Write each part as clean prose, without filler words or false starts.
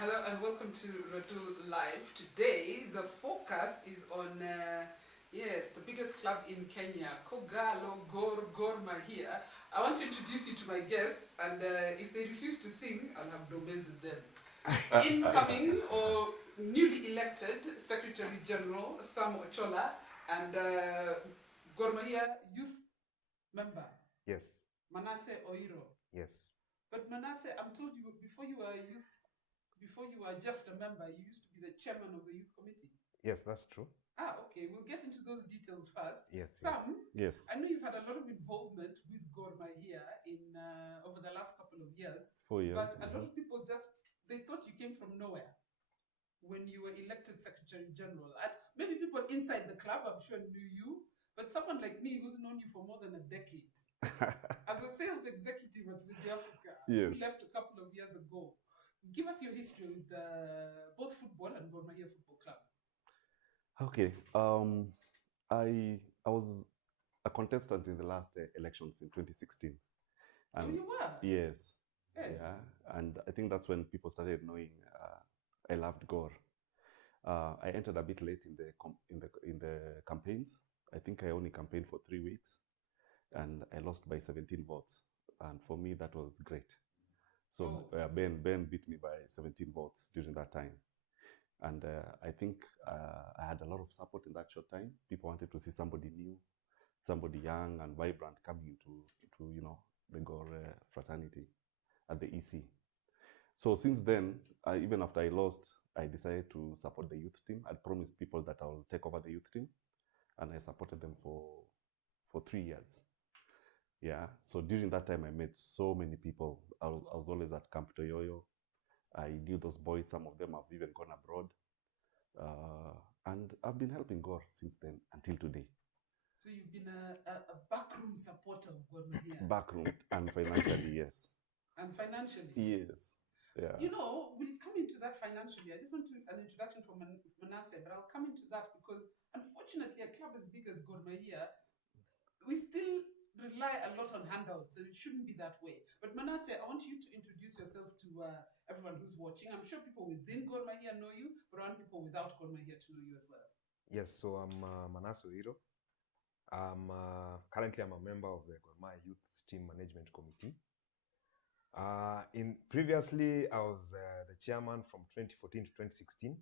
Hello and welcome to Radull Live. Today, the focus is on, the biggest club in Kenya, Gor Mahia. I want to introduce you to my guests, and if they refuse to sing, I'll have domers with them. Incoming or newly elected Secretary General Sam Ochola and Gor Mahia youth member Yes, Manasseh Oiro. yes, But Manasseh, I'm told you before you were just a member, you used to be the chairman of the youth committee. yes, that's true. Ah, okay. We'll get into those details first. Yes, yes, Sam, yes, I know you've had a lot of involvement with Gor Mahia in over the last couple of years, 4 years. but a lot of people they thought you came from nowhere when you were elected Secretary General. And maybe people inside the club, I'm sure, knew you, but someone like me who's known you for more than a decade, as a sales executive at Radio Africa, Yes. who left a couple of years ago, give us your history with both football and Gor Mahia Football Club. Okay. I was a contestant in the last elections in 2016, Oh, and you were? yes, Hey. yeah, and I think that's when people started knowing I loved Gor. I entered a bit late in the campaigns. I think I only campaigned for 3 weeks, and I lost by 17 votes. And for me, that was great. So Ben beat me by 17 votes during that time. And I think I had a lot of support in that short time. People wanted to see somebody new, somebody young and vibrant coming into the Gor fraternity at the EC. So since then, even after I lost, I decided to support the youth team. I promised people that I'll take over the youth team, and I supported them for 3 years. Yeah. So during that time, I met so many people. I was always at Camp Toyoyo. I knew those boys. Some of them have even gone abroad. And I've been helping Gor since then until today. So you've been a backroom supporter of Gor Mahia. Backroom and financially, yes. And financially? Yes. Yeah. You know, we'll come into that financially. I just want an introduction from Manasseh, but I'll come into that because unfortunately, a club as big as Gor Mahia, we still rely a lot on handouts, and it shouldn't be that way. But Manasseh, I want you to introduce yourself to everyone who's watching. I'm sure people within Gor Mahia know you, but I want people without Gor Mahia to know you as well. Yes, so I'm Manasseh Oiro. Currently I'm a member of the Gor Mahia Youth Team Management Committee. In previously, I was the chairman from 2014 to 2016,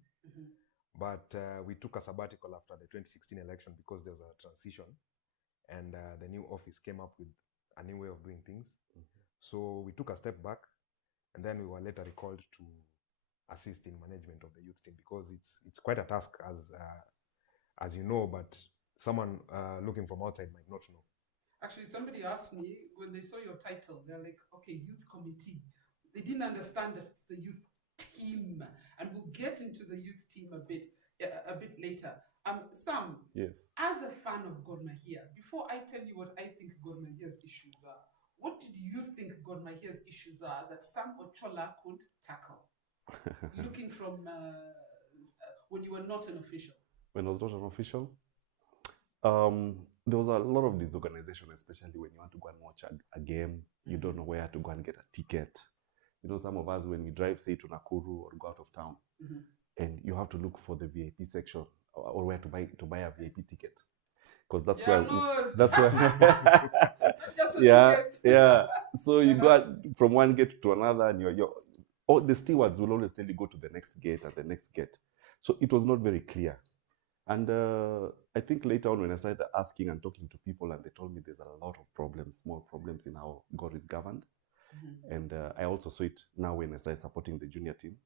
but we took a sabbatical after the 2016 election because there was a transition, and the new office came up with a new way of doing things. So we took a step back, and then we were later recalled to assist in management of the youth team because it's quite a task, as you know, but someone looking from outside might not know. Actually, somebody asked me when they saw your title, they're like, okay, youth committee. They didn't understand that it's the youth team, and we'll get into the youth team a bit later. Sam, yes, as a fan of Gor Mahia, before I tell you what I think Gor Mahia's issues are, what did you think Gor Mahia's issues are that Sam Ochola could tackle? Looking from when you were not an official. When I was not an official, there was a lot of disorganization, especially when you want to go and watch a game. You don't know where to go and get a ticket. You know, some of us, when we drive, say, to Nakuru or go out of town, and you have to look for the VIP section or where to buy a VIP ticket. Because that's where yeah. So you go from one gate to another, and the stewards will always tell you go to the next gate and the next gate. So it was not very clear. And I think later on when I started asking and talking to people, and they told me there's a lot of problems, small problems in how Gor is governed. And I also saw it now when I started supporting the junior team.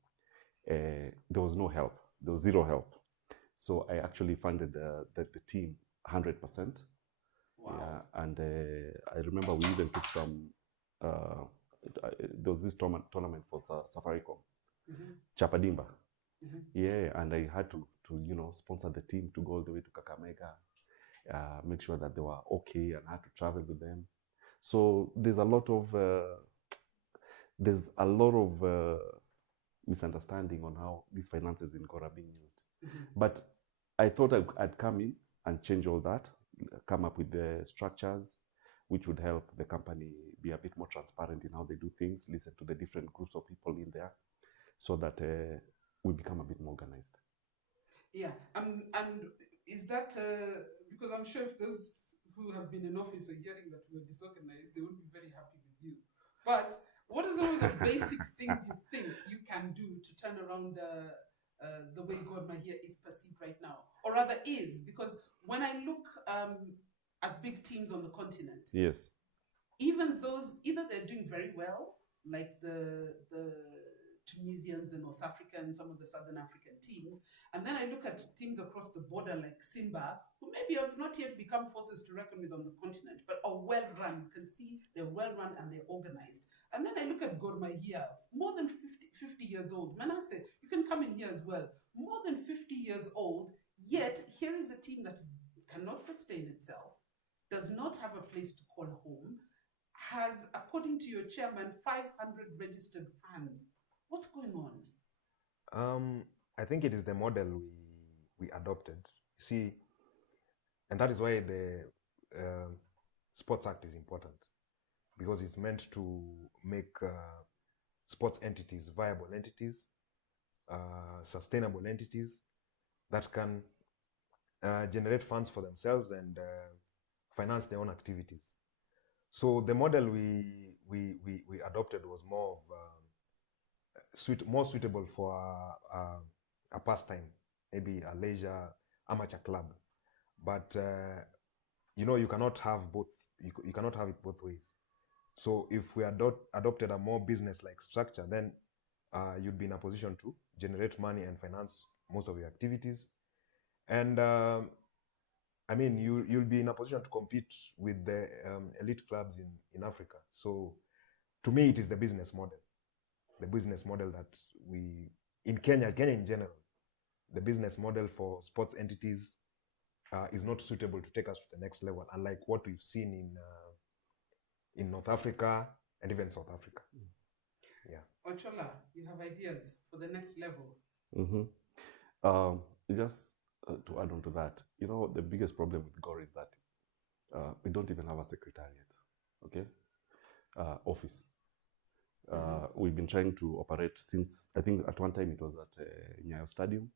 There was no help. There was zero help. So I actually funded the team 100%. Wow. Yeah, and I remember we even took some. There was this tournament for Safaricom, Chapadimba. Yeah, and I had to sponsor the team to go all the way to Kakamega, make sure that they were okay, and I had to travel with them. So there's a lot of misunderstanding on how these finances in Gor are being used. But I thought I'd come in and change all that, come up with the structures which would help the company be a bit more transparent in how they do things, listen to the different groups of people in there. so that we become a bit more organized. Yeah, and is that because I'm sure if those who have been in office are hearing that we're disorganized, they won't be very happy with you. But what are some of the basic things you think you can do to turn around the way Gor Mahia is perceived right now, or rather is? Because when I look at big teams on the continent, Yes. even those, either they're doing very well, like the Tunisians and North Africa and some of the Southern African teams, and then I look at teams across the border like Simba, who maybe have not yet become forces to reckon with on the continent, but are well run. You can see they're well run and they're organized. And then I look at Gor Mahia, more than 50 years old. Manasseh, you can come in here as well. More than 50 years old, yet here is a team that cannot sustain itself, does not have a place to call home, has, according to your chairman, 500 registered fans. What's going on? I think it is the model we adopted. You see, and that is why the Sports Act is important, because it's meant to make sports entities viable entities, sustainable entities that can generate funds for themselves and finance their own activities. So the model we adopted was more of more suitable for a pastime, maybe a leisure amateur club. But you cannot have both. You cannot have it both ways. So if we adopted a more business-like structure, then you'd be in a position to generate money and finance most of your activities. And I mean, you'll be in a position to compete with the elite clubs in Africa. So to me, it is the business model that in Kenya in general, the business model for sports entities is not suitable to take us to the next level, unlike what we've seen in North Africa and even South Africa. Yeah. Ochola, you have ideas for the next level? Just to add on to that, the biggest problem with Gor is that we don't even have a secretariat, okay? Office. We've been trying to operate since, I think at one time it was at Nyayo Stadium,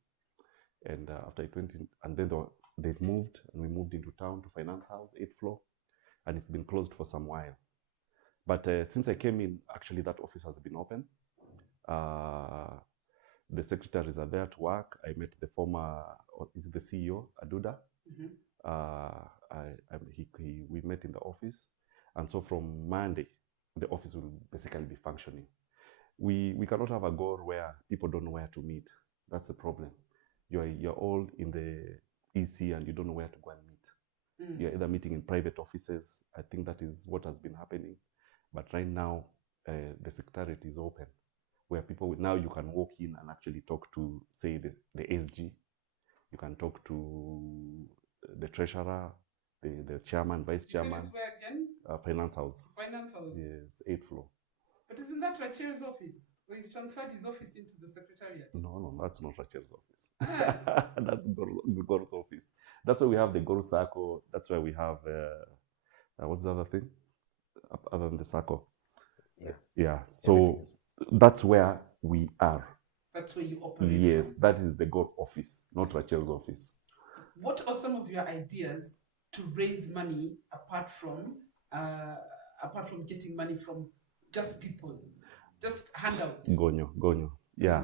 and after it went in, and then they moved, and we moved into town to Finance House, 8th floor, and it's been closed for some while. But since I came in, actually that office has been open. The secretaries are there to work. I met the former, is it the CEO, Aduda? We met in the office, and so from Monday, the office will basically be functioning. We cannot have a Gor where people don't know where to meet. That's the problem. You're all in the EC and you don't know where to go and meet. You're either meeting in private offices. I think that is what has been happening. But right now, the secretariat is open, where people, now you can walk in and actually talk to, say, the SG. You can talk to the treasurer, the chairman, vice chairman. You said it's where again? Finance House. Finance House. Yes, 8th floor. But isn't that Rachel's office? Where he's transferred his office into the secretariat? No, that's not Rachel's office. That's Gor's office. That's where we have the Gor Circle. That's where we have, what's the other thing? Other than the circle. Yeah. So that's where we are. That's where you operate. Yes, that is the Gor office, not Rachel's office. What are some of your ideas to raise money apart from getting money from just people, just handouts? Gonyo. Yeah.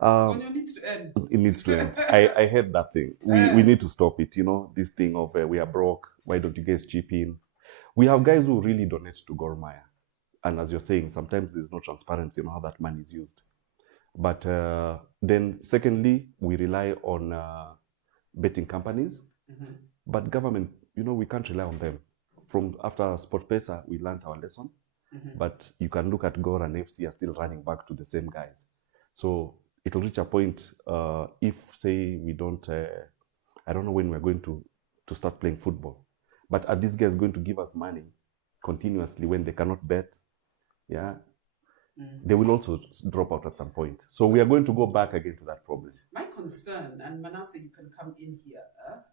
Gonyo needs to end. It needs to end. I heard that thing. We need to stop it. This thing of we are broke. Why don't you guys chip in? We have guys who really donate to Gor Mahia. And as you're saying, sometimes there's no transparency on how that money is used. But then secondly, we rely on betting companies. But government, we can't rely on them. From after Sport Pesa, we learned our lesson. But you can look at Gor and FC are still running back to the same guys. So it'll reach a point if, say, we don't, I don't know when we're going to start playing football. But are these guys going to give us money continuously when they cannot bet? Yeah. They will also drop out at some point. So we are going to go back again to that problem. My concern, and Manasseh, you can come in here.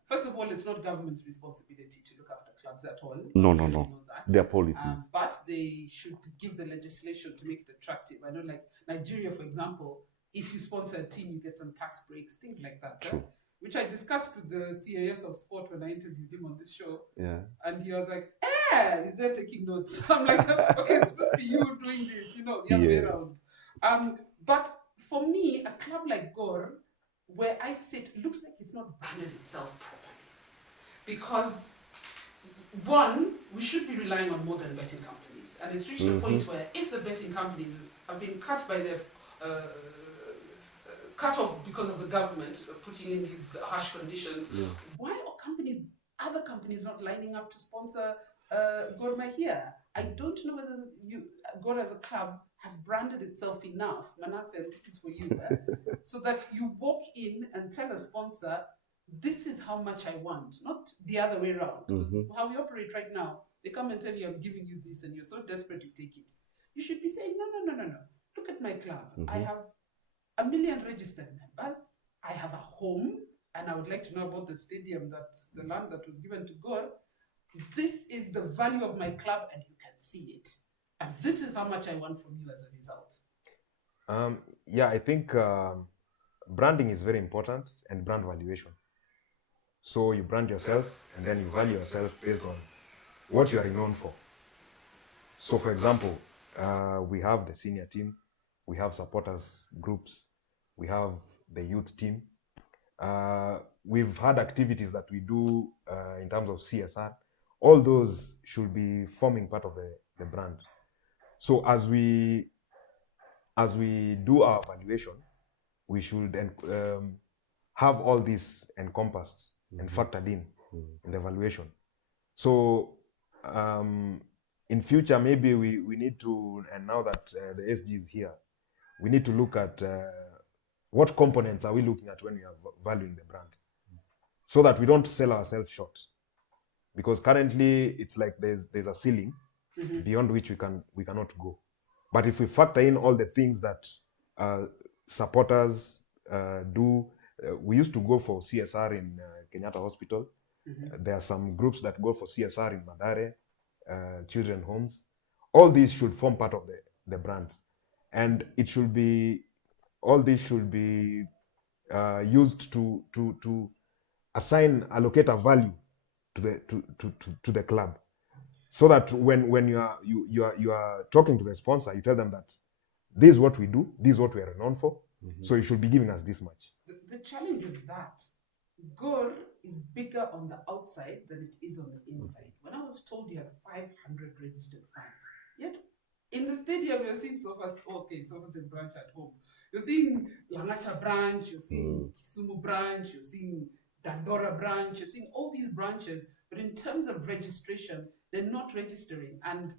First of all, it's not government's responsibility to look after clubs at all. No. Their policies. But they should give the legislation to make it attractive. I know, like Nigeria, for example, if you sponsor a team, you get some tax breaks, things like that. True. Which I discussed with the CAS of sport when I interviewed him on this show. Yeah. And he was like, is there taking notes? I'm like, okay, it's supposed to be you doing this, the other way around. But for me, a club like Gor, where I sit, looks like it's not branded itself properly. Because, one, we should be relying on more than betting companies. And it's reached a point where if the betting companies have been cut by their cut off because of the government putting in these harsh conditions, why are other companies not lining up to sponsor Gor Mahia? I don't know whether Gor as a club has branded itself enough, Manasseh, this is for you, so that you walk in and tell a sponsor, this is how much I want, not the other way around. Because how we operate right now, they come and tell you, I'm giving you this, and you're so desperate to take it. You should be saying, no. Look at my club. I have 1 million registered members. I have a home, and I would like to know about the stadium, the land that was given to Gor. This is the value of my club, and you can see it. And this is how much I want from you as a result. Yeah, I think branding is very important, and brand valuation. So you brand yourself, and then you value yourself based on what you are known for. So, for example, we have the senior team, we have supporters groups, we have the youth team. We've had activities that we do in terms of CSR. All those should be forming part of the brand. So as we do our valuation, we should have all this encompassed and factored in the valuation. So in future, maybe we need to, and now that the SG is here, we need to look at what components are we looking at when we are valuing the brand, so that we don't sell ourselves short. Because currently it's like there's a ceiling beyond which we cannot go. But if we factor in all the things that supporters do, we used to go for CSR in Kenyatta Hospital. There are some groups that go for CSR in Madare, children homes. All these should form part of the brand, and it should be, all these should be used to allocate a value to the club, so that when you are talking to the sponsor, you tell them that this is what we do, this is what we are known for, so you should be giving us this much. The challenge with that, Gor is bigger on the outside than it is on the inside. When I was told you had 500 registered fans, yet in the stadium you're seeing Sofa's a branch at home. You're seeing Langata branch, you're seeing Kisumu branch, you're seeing Dandora branch, you're seeing all these branches, but in terms of registration, they're not registering. And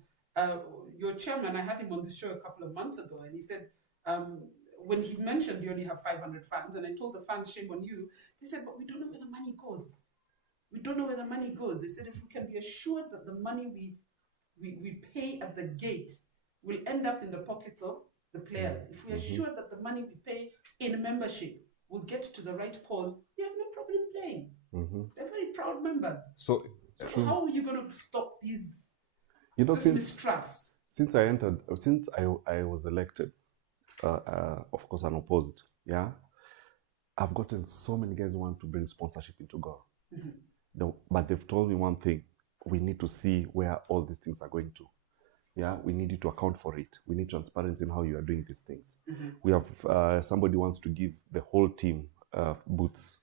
your chairman, I had him on the show a couple of months ago, and he said, when he mentioned you only have 500 fans, and I told the fans, shame on you, he said, but we don't know where the money goes. We don't know where the money goes. They said, if we can be assured that the money we pay at the gate will end up in the pockets of the players, if we are sure that the money we pay in membership will get to the right cause, we have no problem playing. They're very proud members. So how are you going to stop this mistrust? Since I was elected, of course unopposed, yeah, I've gotten so many guys who want to bring sponsorship into Gor. But they've told me one thing: we need to see where all these things are going to. Yeah, we need you to account for it. We need transparency in how you are doing these things. We have somebody wants to give the whole team boots.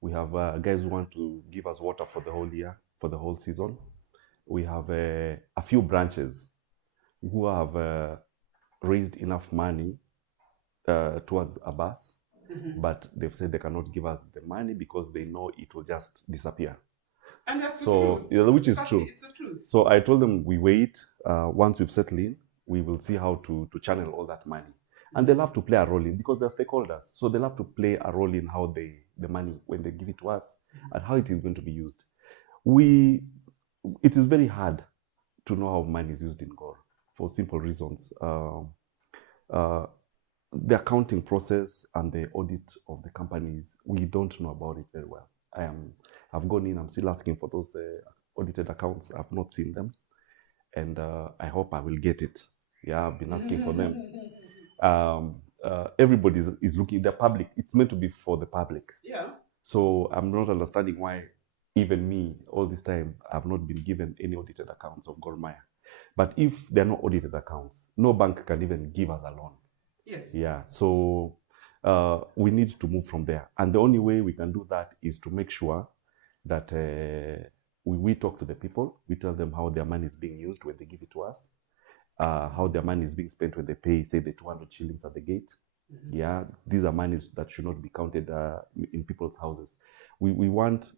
We have guys who want to give us water for the whole year, for the whole season. We have a few branches who have raised enough money towards a bus, but they've said they cannot give us the money because they know it will just disappear. And that's the truth. Yeah, which is true. It's the truth. So I told them we wait. Once we've settled in, we will see how to channel all that money. And they'll have to play a role in, because they're stakeholders. So they'll have to play a role in how the money, when they give it to us, and how it is going to be used. It is very hard to know how money is used in Gor for simple reasons. The accounting process and the audit of the companies, we don't know about it very well. I've gone in, I'm still asking for those audited accounts. I've not seen them. And I hope I will get it. Yeah, I've been asking for them. everybody is looking, the public, it's meant to be for the public. Yeah. So I'm not understanding why even me, all this time, I've not been given any audited accounts of Gor Mahia. But if there are no audited accounts, no bank can even give us a loan. Yes. Yeah, so we need to move from there. And the only way we can do that is to make sure that we talk to the people, we tell them how their money is being used when they give it to us, how their money is being spent when they pay, say, the 200 shillings at the gate. Yeah, these are monies that should not be counted in people's houses. We want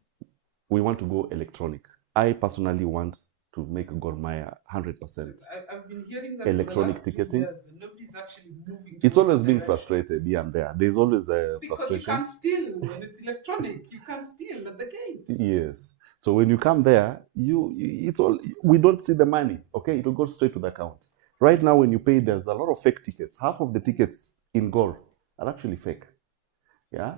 to go electronic. I personally want to make Gor Mahia 100% I've been hearing that electronic for the last ticketing. 2 years. Nobody's actually moving. It's always that being direction. frustrated here and there. There's always a Because frustration. you can't steal when it's electronic. You can't steal at the gates. Yes. So when you come there, we don't see the money. Okay, it'll go straight to the account. Right now, when you pay, there's a lot of fake tickets. Half of the tickets in Gor are actually fake. Yeah.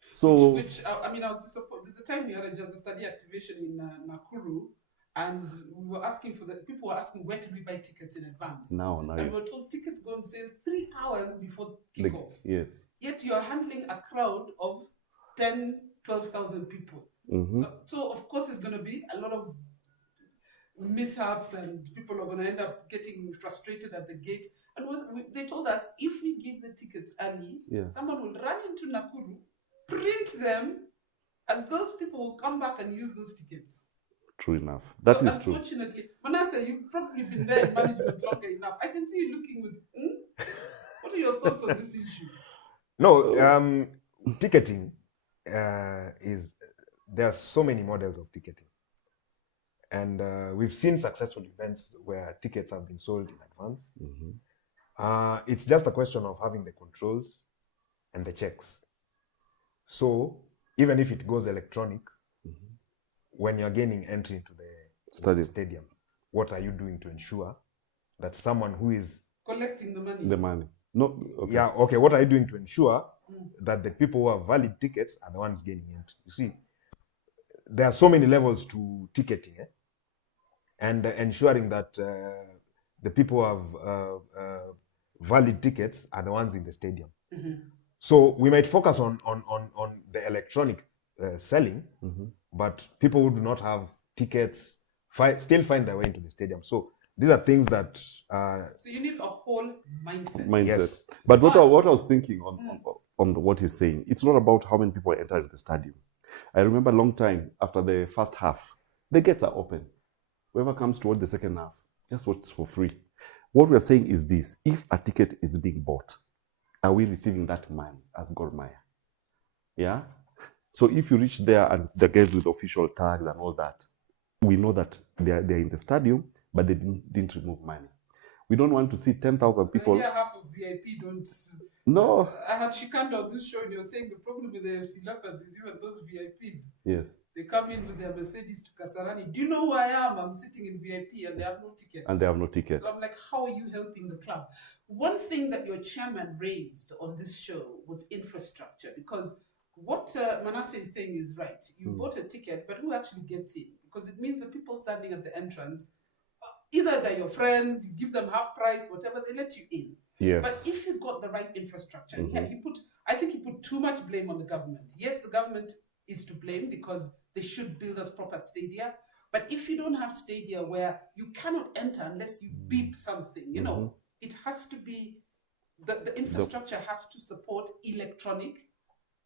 So Which I mean, I was disappointed. There's a time we had just a study activation in Nakuru, and we were asking people were asking where can we buy tickets in advance. Now, and we were told tickets go on sale 3 hours before kickoff. Yes. Yet you're handling a crowd of 10, 12,000 people. So of course, there's going to be a lot of mishaps, and people are going to end up getting frustrated at the gate. And they told us if we give the tickets early, someone will run into Nakuru, print them, and those people will come back and use those tickets. True enough. That is true. Unfortunately, Manasseh, you've probably been there in management longer enough. I can see you looking with. What are your thoughts on this issue? No, ticketing is, there are so many models of ticketing, and we've seen successful events where tickets have been sold in advance. It's just a question of having the controls and the checks. So even if it goes electronic, when you're gaining entry into the stadium, what are you doing to ensure that someone who is collecting the money? No. Okay. Yeah. Okay. What are you doing to ensure that the people who have valid tickets are the ones gaining entry? You see, there are so many levels to ticketing, and ensuring that the people who have valid tickets are the ones in the stadium. So we might focus on the electronic selling, but people who do not have tickets still find their way into the stadium. So these are things that. So you need a whole mindset. Yes. But what I was thinking on what he's saying, it's not about how many people enter the stadium. I remember a long time after the first half, the gates are open. Whoever comes toward the second half, just watch for free. What we're saying is this: if a ticket is being bought, are we receiving that money as Gor Mahia? Yeah? So if you reach there and the guys with official tags and all that, we know that they're in the stadium, but they didn't remove money. We don't want to see 10,000 people. Yeah, half of VIP don't. No. I had Shikanda on this show, and you're saying the problem with the FC Leopards is even those VIPs. Yes. They come in with their Mercedes to Kasarani. Do you know who I am? I'm sitting in VIP, and they have no tickets. So I'm like, how are you helping the club? One thing that your chairman raised on this show was infrastructure, because what Manasseh is saying is right. You bought a ticket, but who actually gets in? Because it means the people standing at the entrance, either they're your friends, you give them half price, whatever, they let you in. Yes. But if you got the right infrastructure, I think he put too much blame on the government. Yes, the government is to blame because they should build us proper stadia. But if you don't have stadia where you cannot enter unless you beep something, you know, it has to be, the infrastructure has to support electronic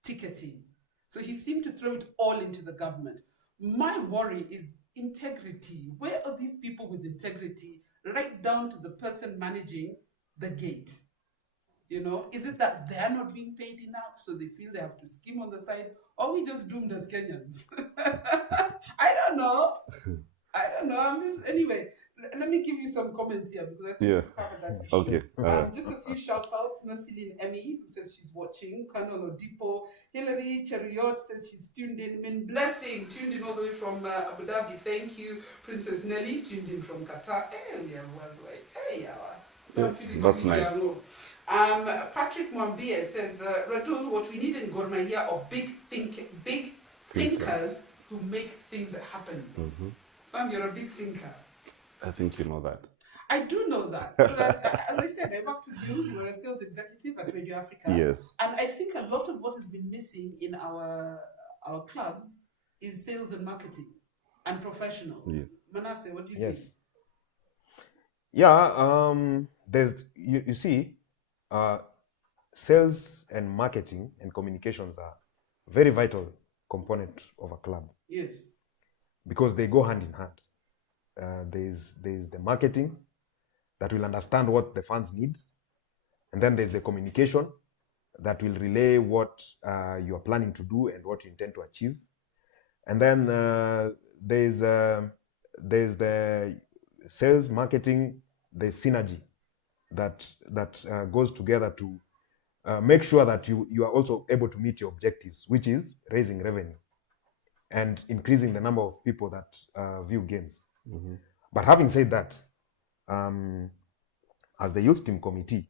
ticketing. So he seemed to throw it all into the government. My worry is integrity. Where are these people with integrity, right down to the person managing the gate? You know, is it that they're not being paid enough, so they feel they have to skim on the side, or we just doomed as Kenyans? I don't know. Anyway, let me give you some comments here, because I think we've covered that issue. Okay. Just a few shout outs. Marceline Emmy, who says she's watching. Colonel Odipo. Hillary Cheriot says she's tuned in. Min Blessing, tuned in all the way from Abu Dhabi. Thank you. Princess Nelly, tuned in from Qatar. Hey, we are worldwide. Hey, that's nice. Patrick Mwambie says, Radull, what we need in Gor Mahia are big thinkers who make things happen. Sam, you're a big thinker. I think you know that. I do know that. Because as I said, I worked with you. You were a sales executive at Radio Africa. Yes. And I think a lot of what has been missing in our clubs is sales and marketing and professionals. Yes. Manasseh, what do you Yes. think? Yeah, there's you see, sales and marketing and communications are very vital component of a club Yes. because they go hand in hand. There's the marketing that will understand what the fans need, and then there's the communication that will relay what you are planning to do and what you intend to achieve, and then there's the sales, marketing, the synergy that goes together to make sure that you are also able to meet your objectives, which is raising revenue and increasing the number of people that view games. Mm-hmm. But having said that, as the youth team committee,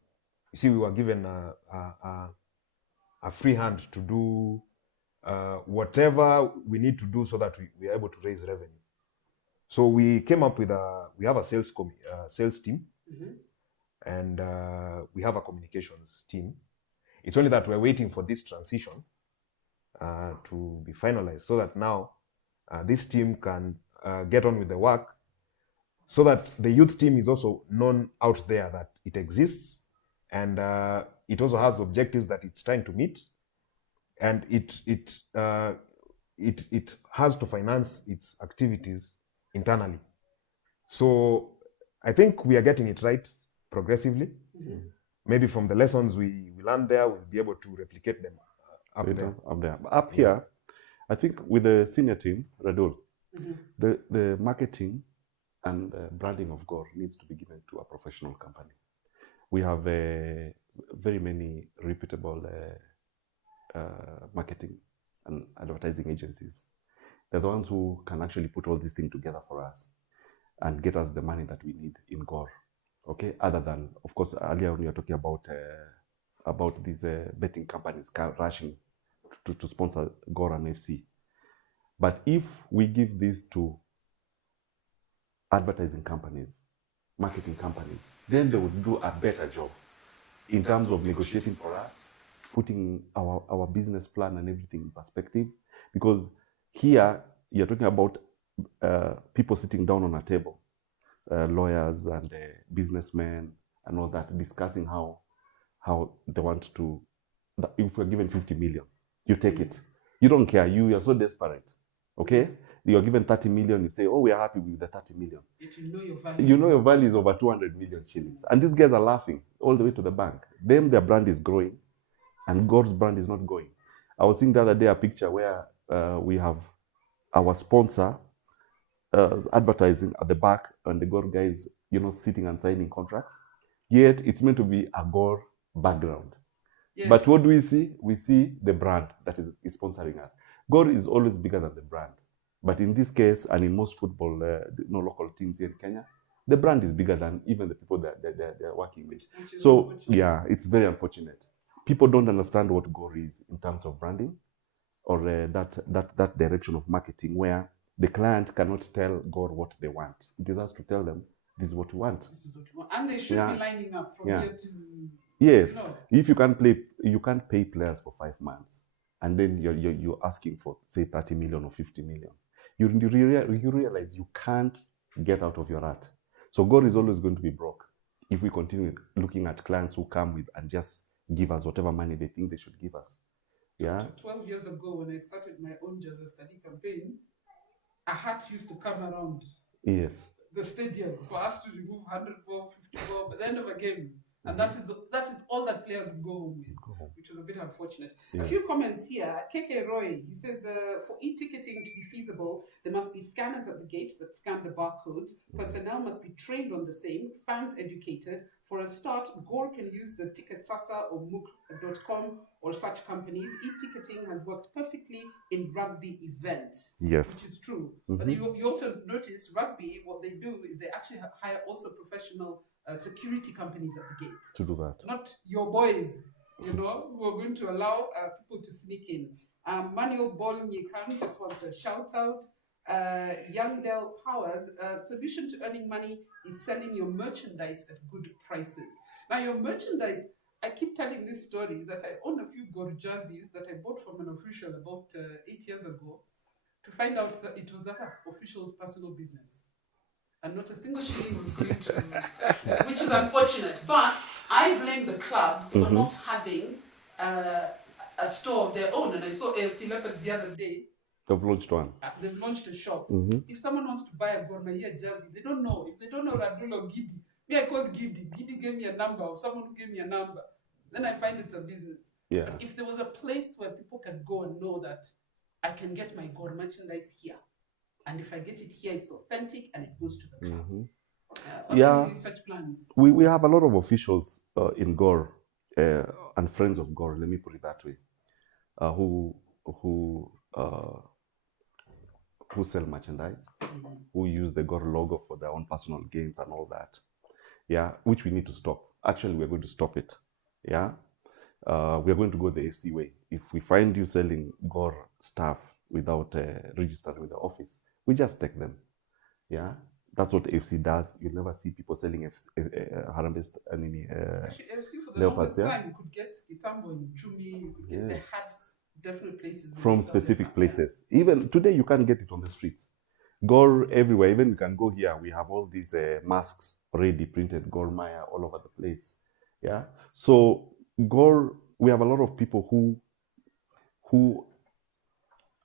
you see, we were given a free hand to do whatever we need to do so that we are able to raise revenue. So we came up with we have a sales team, Mm-hmm. and we have a communications team. It's only that we're waiting for this transition to be finalized so that now this team can get on with the work, so that the youth team is also known out there that it exists, and it also has objectives that it's trying to meet, and it has to finance its activities internally. So I think we are getting it right progressively. Mm-hmm. Maybe from the lessons we learned there, we'll be able to replicate them up there. Up there. Up here, I think with the senior team, Radull, Mm-hmm. the marketing and branding of Gor needs to be given to a professional company. We have very many reputable marketing and advertising agencies. They're the ones who can actually put all these things together for us and get us the money that we need in Gor. Okay, other than, of course, earlier when we were talking about these betting companies rushing to sponsor Gor and FC. But if we give this to advertising companies, marketing companies, then they would do a better job in terms of negotiating for us, putting our business plan and everything in perspective. Because here you're talking about people sitting down on a table, lawyers and businessmen and all that, discussing how they want to, if we're given 50 million, you take it. You don't care, you are so desperate, okay? You're given 30 million, you say, oh, we are happy with the 30 million. Yet you know your value. You know your value is over 200 million shillings. And these guys are laughing all the way to the bank. Them, their brand is growing, and God's brand is not going. I was seeing the other day a picture where we have our sponsor advertising at the back, and the Gor guys, sitting and signing contracts. Yet it's meant to be a Gor background. Yes. But what do we see? We see the brand that is sponsoring us. Gor is always bigger than the brand. But in this case, and in most football, local teams here in Kenya, the brand is bigger than even the people that they're working with. So, yeah, it's very unfortunate. People don't understand what Gor is in terms of branding, or that direction of marketing, where the client cannot tell Gor what they want. It is us to tell them, this is what we want. This is what you want. And they should be lining up from here to... Yes. If you can't pay players for 5 months, and then you're asking for, say, 30 million or 50 million. You realize you can't get out of your rat. So Gor is always going to be broke if we continue looking at clients who come with and just give us whatever money they think they should give us. Yeah. 12 years ago, when I started my own Jazz Study campaign, a hat used to come around the stadium for us to remove 100 ball, 50 ball at the end of a game. And that is all that players would go home with, which was a bit unfortunate. Yes. A few comments here. KK Roy, he says, for e-ticketing to be feasible, there must be scanners at the gate that scan the barcodes. Personnel must be trained on the same, fans educated. For a start, Gor can use the Ticketsasa or Mook.com or such companies. E-ticketing has worked perfectly in rugby events, yes, which is true. But you also notice rugby, what they do is they actually hire also professional security companies at the gate. To do that. Not your boys, who are going to allow people to sneak in. Manuel Bol Nyikan just wants a shout out. Youngdale Powers, solution to earning money is selling your merchandise at good prices. Now, your merchandise, I keep telling this story that I own a few Gor jerseys that I bought from an official about 8 years ago to find out that it was that official's personal business. And not a single shilling was going to, which is unfortunate. But I blame the club for not having a store of their own. And I saw AFC Leopards the other day. They've launched one. They've launched a shop. If someone wants to buy a Gor Mahia jersey, they don't know. If they don't know Radull or Gidi, me, I called Gidi. Gidi gave me a number, or someone who gave me a number. Then I find it's a business. Yeah. But if there was a place where people can go and know that I can get my Gor merchandise here, and if I get it here, it's authentic and it goes to the club. Yeah. Such plans. We have a lot of officials in Gor and friends of Gor, let me put it that way, who sell merchandise, who use the Gor logo for their own personal gains and all that. Yeah, which we need to stop. Actually, we're going to stop it. Yeah, we are going to go the FC way. If we find you selling Gor stuff without registering with the office, we just take them. Yeah, that's what FC does. You'll never see people selling Harambee Actually, FC for the Leopards, longest time, you could get Kitambo in Chumi, you could get, they had definite places. From specific places. Even today, you can't get it on the streets. Gor everywhere. Even you can go here. We have all these masks already printed, Gor Mahia, all over the place. Yeah. So Gor, we have a lot of people who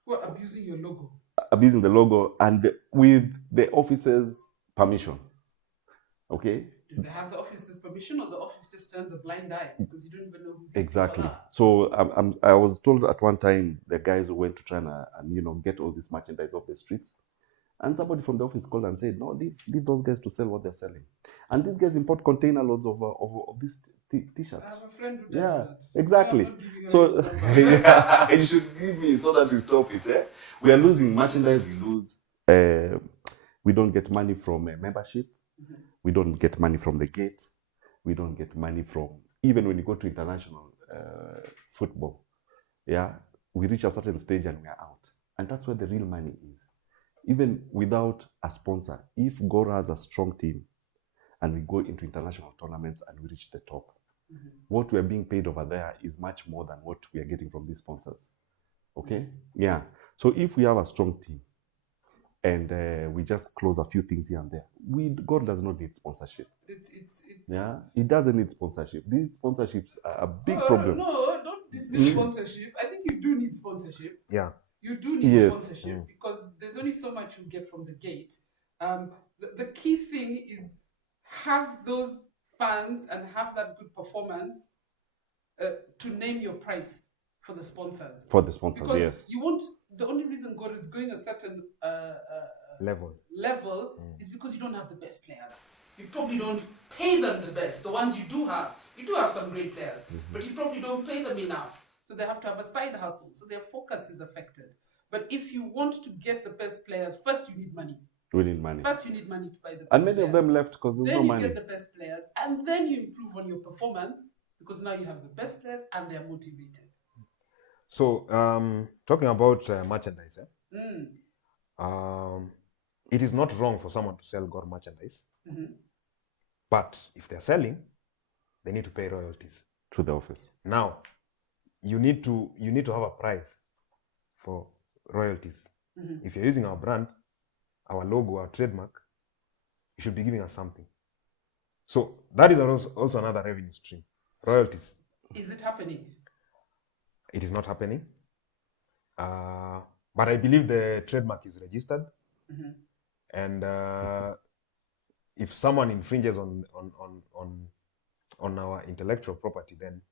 are abusing your logo. Abusing the logo and with the office's permission. Okay. Do they have the office's permission, or the office just turns a blind eye because you don't even know who these exactly people are? So I was told at one time the guys who went to try and get all this merchandise off the streets, and somebody from the office called and said, no, leave those guys to sell what they're selling. And these guys import container loads of these t-shirts. I have a friend who does that. Exactly. So you should give me so that we stop it. Eh? We are losing merchandise. We don't get money from membership. We don't get money from the gate. We don't get money from, even when you go to international football. Yeah, we reach a certain stage and we are out. And that's where the real money is. Even without a sponsor, if Gor has a strong team and we go into international tournaments and we reach the top, what we are being paid over there is much more than what we are getting from these sponsors. Okay? Yeah. So if we have a strong team and we just close a few things here and there, Gor does not need sponsorship. Yeah, it doesn't need sponsorship. These sponsorships are a big problem. No, don't dismiss sponsorship. I think you do need sponsorship. Yeah. You do need sponsorship because there's only so much you get from the gate. The key thing is have those fans and have that good performance to name your price for the sponsors. For the sponsors, because yes. You won't. The only reason Gor is going a certain level is because you don't have the best players. You probably don't pay them the best. The ones you do have some great players, but you probably don't pay them enough. So they have to have a side hustle. So their focus is affected. But if you want to get the best players, first you need money. We need money. First you need money to buy the best and many players. of them left because there's no money. Then you get the best players, and then you improve on your performance because now you have the best players and they're motivated. So, talking about merchandise, it is not wrong for someone to sell Gor merchandise, but if they're selling, they need to pay royalties to the office. Now, you need to have a price for royalties. If you're using our brand, our logo, our trademark, you should be giving us something. So that is also another revenue stream, royalties. Is it happening? It is not happening, but I believe the trademark is registered, and if someone infringes on our intellectual property, then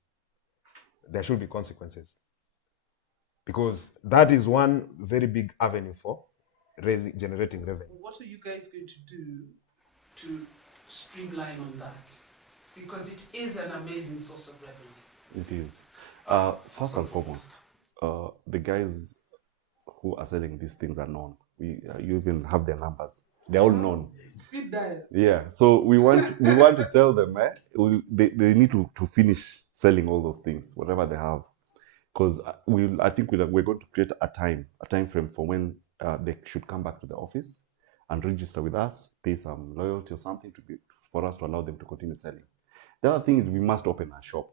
there should be consequences, because that is one very big avenue for generating revenue. What are you guys going to do to streamline on that? Because it is an amazing source of revenue. It is. First and foremost, the guys who are selling these things are known. You even have their numbers. They're all known. Speed dial. Yeah. So we want to tell them they need to finish selling all those things, whatever they have, because I think we're going to create a time frame for when they should come back to the office and register with us, pay some loyalty or something for us to allow them to continue selling. The other thing is we must open a shop.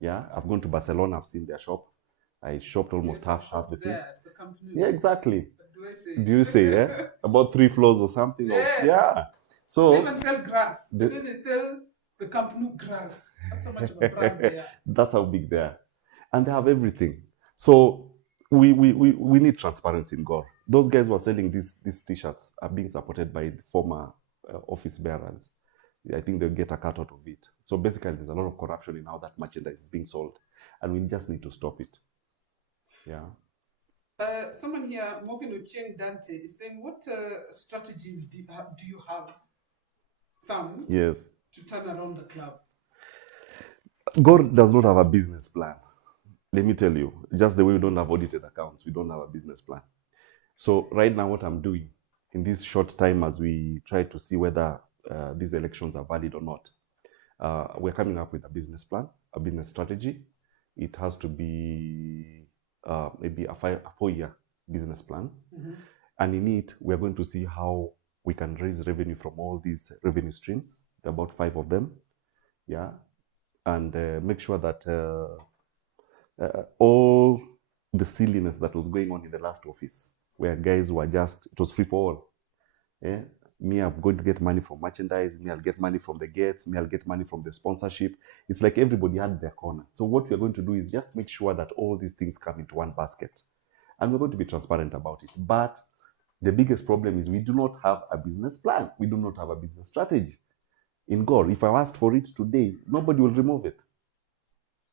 Yeah, I've gone to Barcelona, I've seen their shop. I shopped almost half the place. The company. Yeah, exactly. What do I say? Do you say, yeah? About 3 floors or something? Yes. Yeah. So they even sell grass. They sell the company grass. That's how much of a brand they are. That's how big they are. And they have everything. So we need transparency in Gor. Those guys who are selling these t-shirts are being supported by the former office bearers. I think they'll get a cut out of it. So basically, there's a lot of corruption in how that merchandise is being sold. And we just need to stop it. Yeah. Someone here, Morgan Ochieng Dante, is saying, what strategies do you have, Sam, yes, to turn around the club? Gor does not have a business plan. Let me tell you, just the way we don't have audited accounts, we don't have a business plan. So right now, what I'm doing in this short time as we try to see whether these elections are valid or not, we're coming up with a business plan, a business strategy. It has to be maybe a 4-year business plan. Mm-hmm. And in it, we're going to see how we can raise revenue from all these revenue streams. There are about 5 of them. Yeah. And make sure that all the silliness that was going on in the last office, where guys were just, it was free for all. Yeah? Me, I'm going to get money from merchandise. Me, I'll get money from the gates. Me, I'll get money from the sponsorship. It's like everybody had their corner. So what we're going to do is just make sure that all these things come into one basket. And we're going to be transparent about it. But the biggest problem is we do not have a business plan. We do not have a business strategy. In Gor, if I asked for it today, nobody will remove it.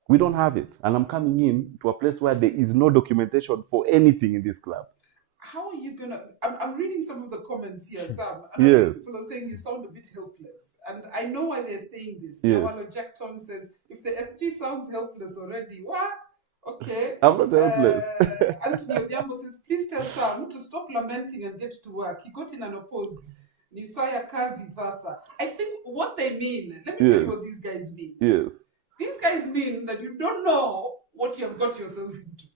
We don't have it. And I'm coming in to a place where there is no documentation for anything in this club. How are you going to... I'm reading some of the comments here, Sam. And yes. People are saying you sound a bit helpless. And I know why they're saying this. Yes. Yawano Jackton says, if the SG sounds helpless already, what? Okay. I'm not helpless. Anthony Odhiambo says, please tell Sam to stop lamenting and get to work. He got in unopposed. Nisaya Kazi Sasa. I think what they mean, let me tell you what these guys mean. Yes. These guys mean that you don't know what you have got yourself into.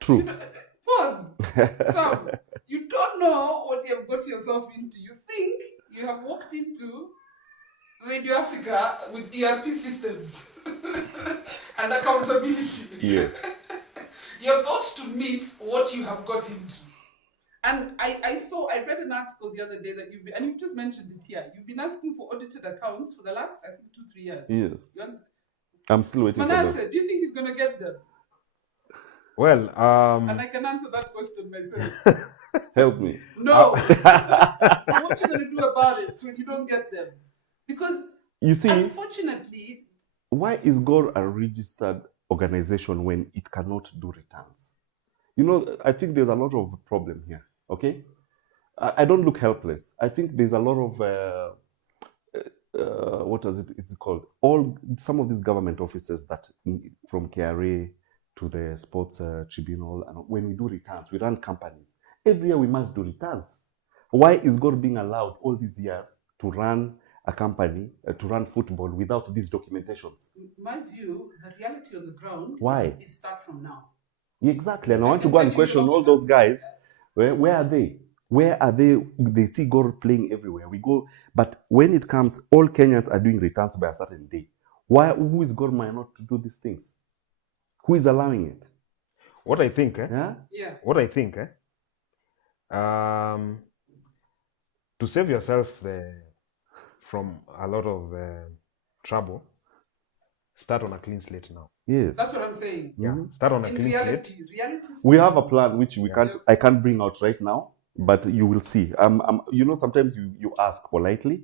True. You know, pause. Sam, you don't know what you have got yourself into. You think you have walked into Radio Africa with ERP systems and accountability. Yes. You're about to meet what you have got into. And I read an article the other day that you've just mentioned it here. You've been asking for audited accounts for the last, I think, 2-3 years. Yes. I'm still waiting Manasseh, for them. do you think he's going to get them? Well, and I can answer that question myself. Help me. No. So what are you going to do about it when you don't get them? Because, you see, unfortunately... Why is Gor a registered organization when it cannot do returns? You know, I think there's a lot of problem here, okay? I don't look helpless. I think there's a lot of, what is it? It's called? Some of these government offices that, from KRA to the Sports Tribunal, and when we do returns, we run companies. Every year we must do returns. Why is Gor being allowed all these years to run a company, to run football without these documentations? In my view, the reality on the ground is start from now. Exactly. And I want to go and question all those guys. Where are they? Where are they? They see Gor playing everywhere. We go, but when it comes, all Kenyans are doing returns by a certain day. Who is Gor Mahia not to do these things? Who is allowing it? What I think, What I think, to save yourself from a lot of trouble, start on a clean slate now. Yes. That's what I'm saying. Yeah. Start on a clean slate. We have a plan which I can't bring out right now, but you will see. You know, sometimes you ask politely,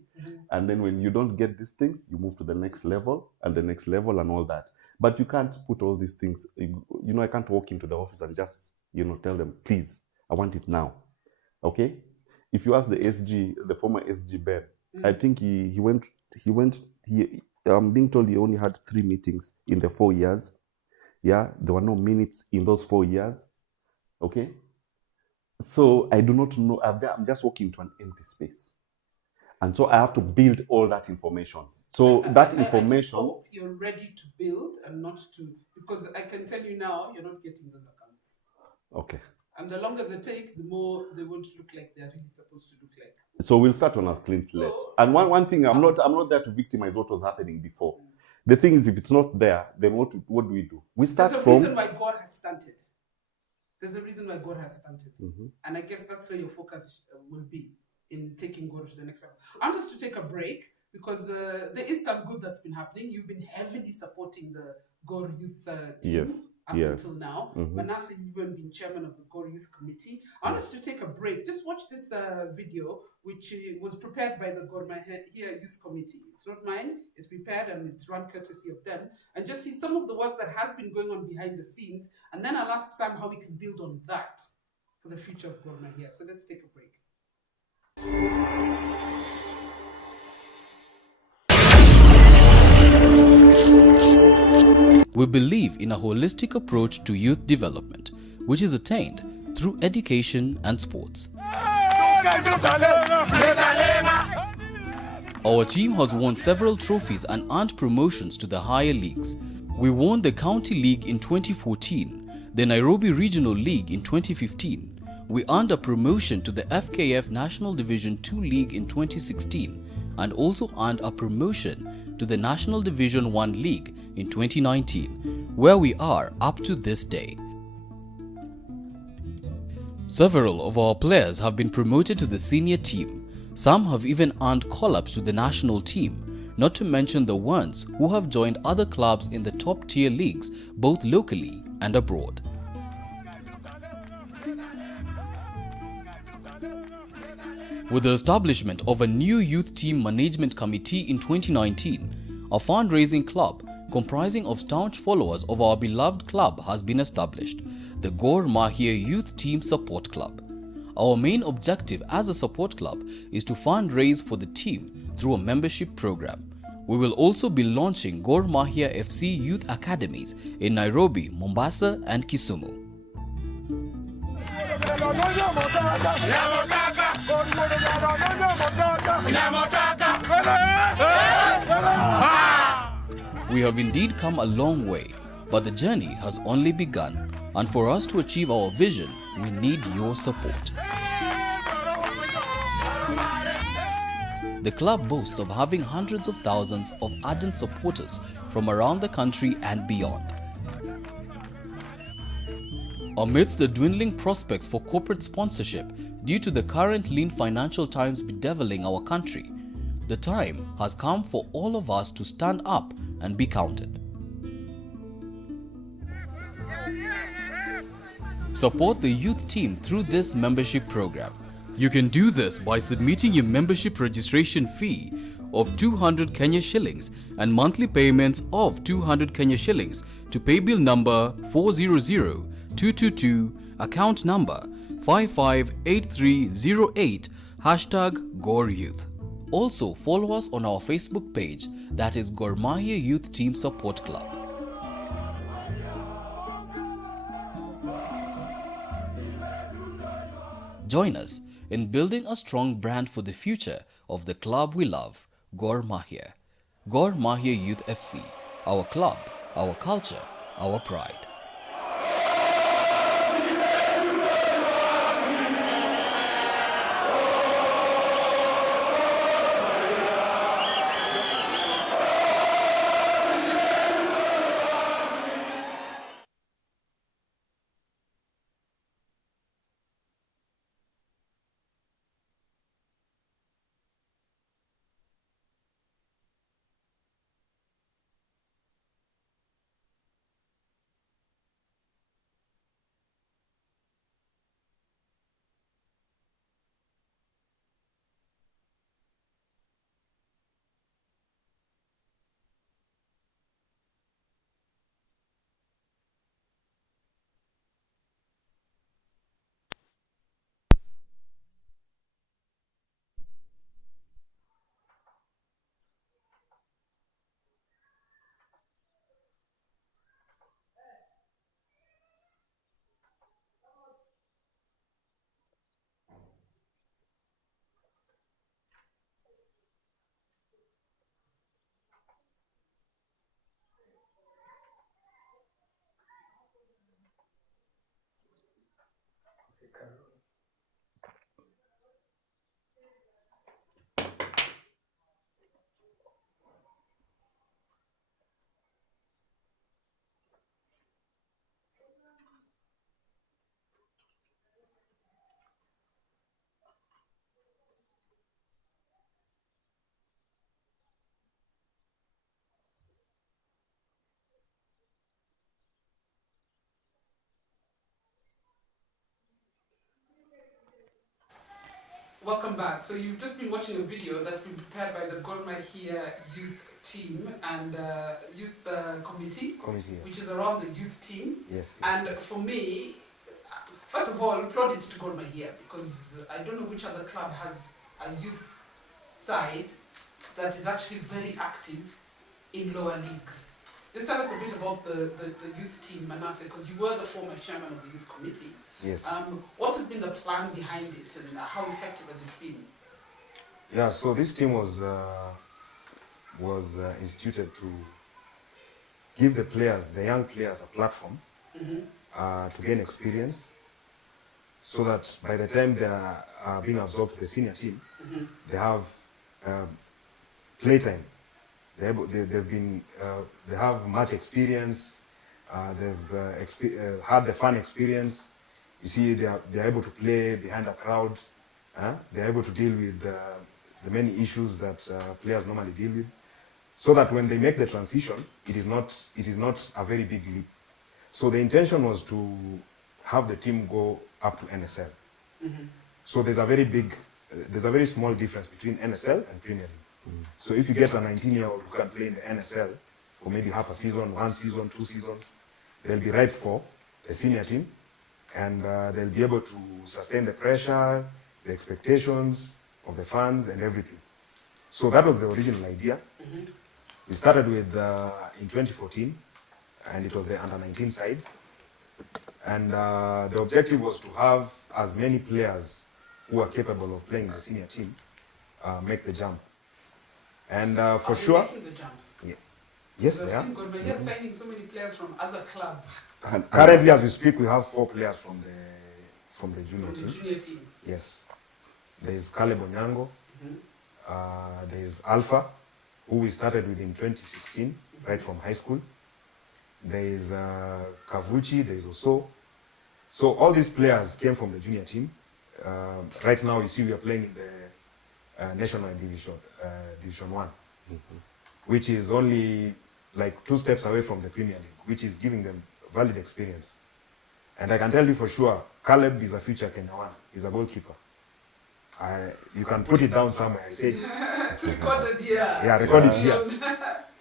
and then when you don't get these things, you move to the next level and the next level and all that. But you can't put all these things, you know, I can't walk into the office and just, you know, tell them, please, I want it now. Okay? If you ask the former SG Ben, I think I'm being told he only had 3 meetings in the 4 years. Yeah, there were no minutes in those 4 years. Okay? So I do not know. I'm just walking into an empty space. And so I have to build all that information. So that information... I just hope you're ready to build and not to... Because I can tell you now, you're not getting those accounts. Okay. And the longer they take, the more they won't look like they're really supposed to look like. So we'll start on a clean slate. So, and one thing, I'm not there to victimize what was happening before. The thing is, if it's not there, then what do we do? We start there's a from. reason why God has stunted. There's a reason why God has stunted. And I guess that's where your focus will be in taking God to the next level. I want us to take a break because there is some good that's been happening. You've been heavily supporting the Gor Youth team up until now. Manasseh, you've even been chairman of the Gor Youth Committee. I want us to take a break. Just watch this video, which was prepared by the Gor Mahia Youth Committee. It's not mine. It's prepared and it's run courtesy of them. And just see some of the work that has been going on behind the scenes. And then I'll ask Sam how we can build on that for the future of Gor Mahia. So let's take a break. We believe in a holistic approach to youth development, which is attained through education and sports. Our team has won several trophies and earned promotions to the higher leagues. We won the County League in 2014, the Nairobi Regional League in 2015. We earned a promotion to the FKF National Division 2 League in 2016 and also earned a promotion to the National Division 1 League in 2019, where we are up to this day. Several of our players have been promoted to the senior team. Some have even earned call-ups to the national team, not to mention the ones who have joined other clubs in the top-tier leagues both locally and abroad. With the establishment of a new youth team management committee in 2019, a fundraising club comprising of staunch followers of our beloved club has been established, the Gor Mahia Youth Team Support Club. Our main objective as a support club is to fundraise for the team through a membership program. We will also be launching Gor Mahia FC Youth Academies in Nairobi, Mombasa and Kisumu. We have indeed come a long way, but the journey has only begun, and for us to achieve our vision, we need your support. The club boasts of having hundreds of thousands of ardent supporters from around the country and beyond. Amidst the dwindling prospects for corporate sponsorship due to the current lean financial times bedeviling our country, the time has come for all of us to stand up and be counted. Support the youth team through this membership program. You can do this by submitting your membership registration fee of 200 Kenya shillings and monthly payments of 200 Kenya shillings to paybill number 400222, account number 558308, #GorYouth. Also follow us on our Facebook page, that is Gor Mahia Youth Team Support Club. Join us in building a strong brand for the future of the club we love, Gor Mahia. Gor Mahia Youth FC, our club, our culture, our pride. Welcome back. So you've just been watching a video that's been prepared by the Gor Mahia youth team and youth committee, Yes. which is around the youth team. Yes. And for me, first of all, plaudits to Gor Mahia, because I don't know which other club has a youth side that is actually very active in lower leagues. Just tell us a bit about the youth team, Manasseh, because you were the former chairman of the youth committee. Yes. What has been the plan behind it, and how effective has it been? Yeah. So this team was instituted to give the young players, a platform to gain experience, so that by the time they are being absorbed to the senior team, they have playtime. They have much experience. They've had the fun experience. You see, they are able to play behind a crowd. They're able to deal with the many issues that players normally deal with, so that when they make the transition, it is not a very big leap. So the intention was to have the team go up to NSL. So there's a very small difference between NSL and Premier League. So if you get a 19-year-old who can play in the NSL for maybe half a season, 1 season, 2 seasons, they'll be right for the senior team, and they'll be able to sustain the pressure, the expectations of the fans and everything. So that was the original idea. We started with in 2014, and it was the under-19 side. And the objective was to have as many players who are capable of playing in the senior team make the jump. And for sure, making the jump? Yeah. Yes, I've they are. seen Gor Mahia signing so many players from other clubs. And currently, as we speak, we have 4 players from the junior From the team. junior team. Yes, there is Caleb Onyango. There is Alpha, who we started with in 2016, right from high school. There is Kavuchi. There is Oso. So all these players came from the junior team. Right now, you see, we are playing in the National Division 1, which is only like 2 steps away from the Premier League, which is giving them valid experience. And I can tell you for sure, Caleb is a future Kenya 1. He's a goalkeeper. You can put it down somewhere. I say It's recorded here. Yeah, recorded here.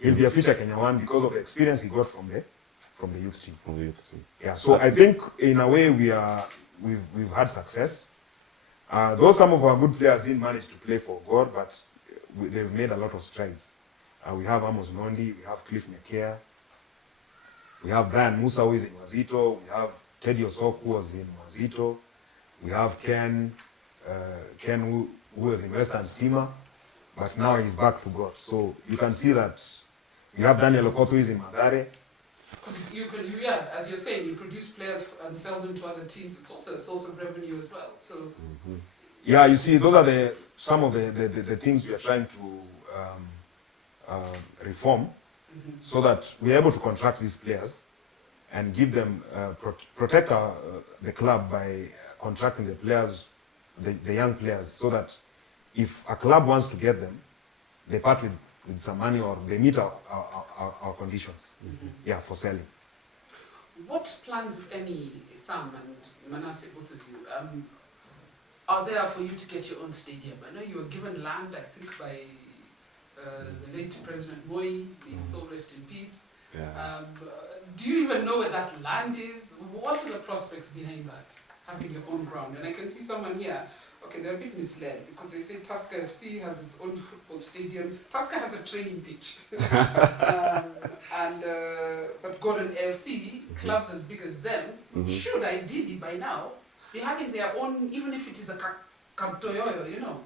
He'll be a future Kenya 1 because of the experience he got from the youth team. Yeah, so I think in a way we've had success. Though some of our good players didn't manage to play for Gor, but they've made a lot of strides. We have Amos Nondi, we have Cliff Nyekea, we have Brian Musa, who is in Wazito, we have Teddy Osok, who was in Wazito, we have Ken, who was in Western Steamer, but now he's back to Gor. So you can see that we have Daniel Okoto, who is in Mathare. Because as you're saying, you produce players and sell them to other teams. It's also a source of revenue as well. So, Yeah, you see, those are some of the things we are trying to reform, so that we're able to contract these players and give them protect the club by contracting the players, the young players, so that if a club wants to get them, they part with some money, or they meet our conditions, yeah, for selling. what plans, if any, Sam and Manasseh, both of you, are there for you to get your own stadium? I know you were given land, I think, by the late President Moi, may his soul rest in peace. Yeah. Do you even know where that land is? What are the prospects behind that, having your own ground? And I can see someone here. Okay, they're a bit misled because they say Tusker FC has its own football stadium. Tusker has a training pitch. But Gordon AFC, clubs as big as them, should ideally by now be having their own, even if it is a Kamtoyoyo, you know.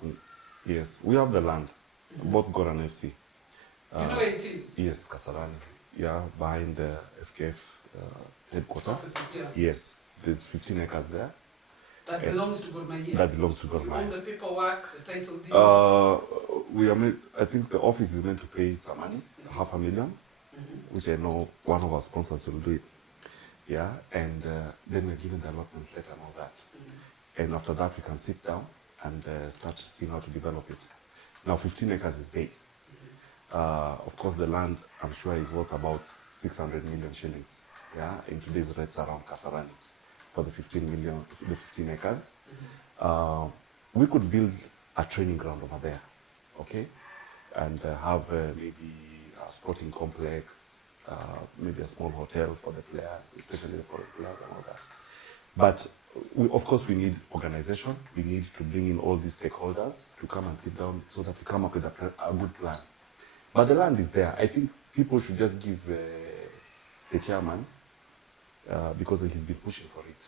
Yes, we have the land, both Gor and FC. You know where it is? Yes, Kasarani. Yeah, behind the FKF headquarters. Offices, yeah. Yes, there's 15 acres there. That belongs to Gor Mahia. That belongs to Gor You Mahia. own the paperwork, the title deeds. I think the office is meant to pay some money, $500,000, which I know one of our sponsors will do it. Yeah, and then we're given the allotment letter and all that. And after that, we can sit down and start seeing how to develop it. Now, 15 acres is big. Of course, the land, I'm sure, is worth about 600 million shillings. Yeah, in today's rates around Kasarani for the 15 acres. we could build a training ground over there, okay, and have maybe a sporting complex, maybe a small hotel for the players, especially for the players and all that. But of course, we need organization. We need to bring in all these stakeholders to come and sit down so that we come up with a good plan. But the land is there. I think people should just give the chairman, because he's been pushing for it,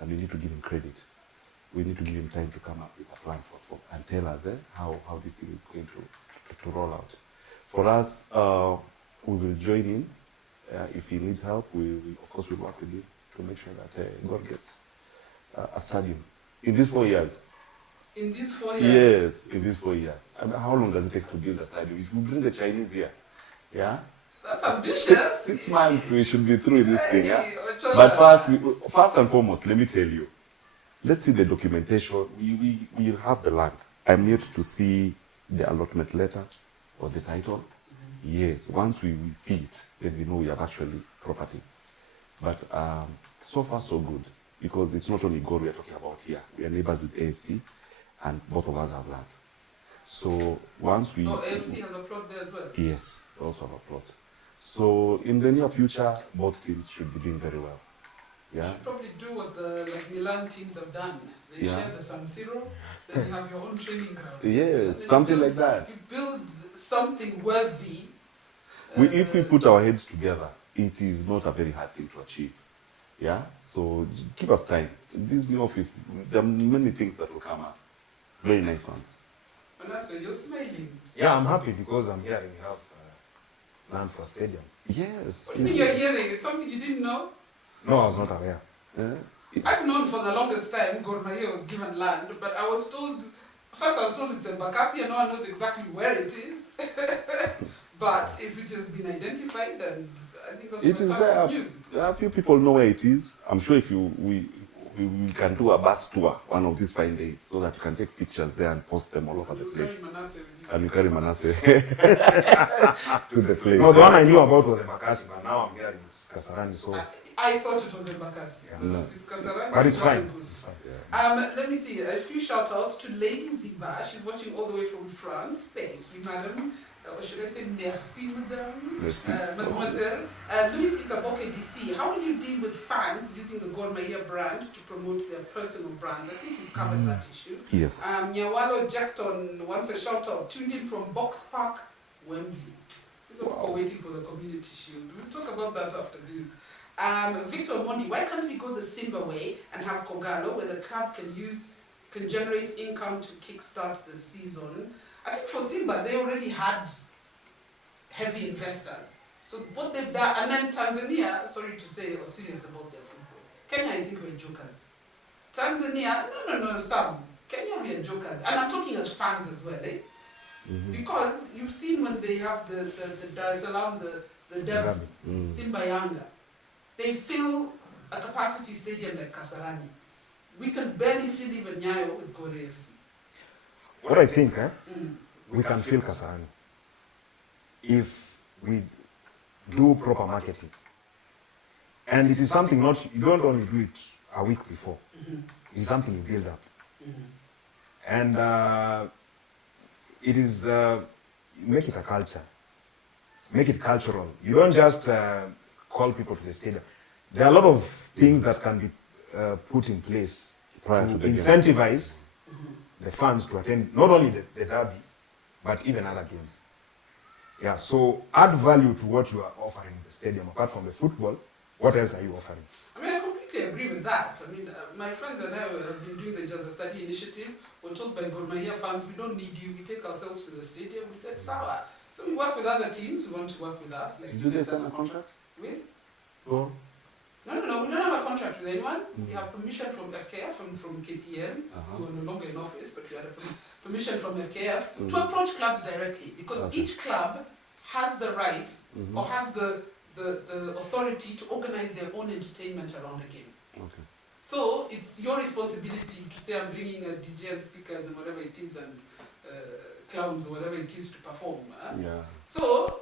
and we need to give him credit. We need to give him time to come up with a plan for and tell us how this thing is going to roll out. For us, we will join in. If he needs help, we of course will work with him to make sure that God gets a stadium in these 4 years. In these 4 years? Yes, in these 4 years. I mean, how long does it take to build a stadium? If you bring the Chinese here, yeah? That's ambitious. 6 months we should be through this thing, yeah? Ochola. But first and foremost, let me tell you, let's see the documentation. We have the land. I'm yet to see the allotment letter or the title. Yes, once we see it, then we know we have actually property. But so far so good, because it's not only Gor we are talking about here. We are neighbors with AFC, and both of us have land. So once we... Oh, AFC has a plot there as well? Yes, we also have a plot. So in the near future, both teams should be doing very well. Yeah. You should probably do what the Milan teams have done. They share the San Siro, then you have your own training ground. Yes, something like that. You build something worthy. If we put our heads together, it is not a very hard thing to achieve. Yeah, so give us time. This new office, there are many things that will come up. Very nice ones. Manasseh, you're smiling. Yeah, I'm happy because I'm hearing we have land for a stadium. Yes. What do you mean you're hearing? It's something you didn't know? No, I was not aware. I've known for the longest time Gor Mahia was given land, but I was told, first I was told it's in Bakassi and no one knows exactly where it is. But if it has been identified, and I think that's fantastic news. A few people know where it is. I'm sure if we can do a bus tour one of these fine days so that you can take pictures there and post them all over the place. And you carry Manasseh to the place. No, the one I knew about was in Bakassi, but now I'm hearing it's Kasarani, so... I thought it was in Bakassi. Yeah. No. It's Kasarani. But it's fine. Good. It's fine. Yeah. Let me see, a few shout outs to Lady Ziba. She's watching all the way from France. Thank you, madam. Or should I say merci, madame? Merci. Mademoiselle. Louis Isaboke DC, how will you deal with fans using the Gor Mahia brand to promote their personal brands? I think you've covered that issue. Yes. Nyawalo Jackton wants a shout out. Tuned in from Box Park, Wembley. These are people waiting for the community shield. We'll talk about that after this. Victor Mondi, why can't we go the Simba way and have Kogalo, where the club can generate income to kickstart the season? I think for Simba, they already had heavy investors. So what they've done, and then Tanzania, sorry to say, are serious about their football. Kenya, I think we're jokers. Tanzania, no, some. Kenya, we are jokers. And I'm talking as fans as well, eh? Mm-hmm. Because you've seen when they have the Dar es Salaam, the derby, Simba Yanga. They fill a capacity stadium like Kasarani. We can barely fill even Nyayo with Gor AFC. What I think, we can fill Kasarani if we do proper marketing. And it is something you don't only do it a week before. It's something you build up. And it is, make it a culture. Make it cultural. You don't just call people to the stadium. There are a lot of things that can be put in place to incentivize the fans to attend not only the derby, but even other games. Yeah, so add value to what you are offering in the stadium. Apart from the football, what else are you offering? I mean, I completely agree with that. I mean, my friends and I have been doing the Just a Study initiative. We're told by Gor Mahia fans, we don't need you, we take ourselves to the stadium. We said, sawa. So we work with other teams who want to work with us. Like, do they sign a contract? With? Oh. No, we don't have a contract with anyone. We have permission from FKF, from KPL, who are no longer in office, but we had a permission from FKF to approach clubs directly, because each club has the right or has the authority to organize their own entertainment around the game. Okay. So it's your responsibility to say, I'm bringing a DJ and speakers and whatever it is, and clowns or whatever it is to perform. Yeah. So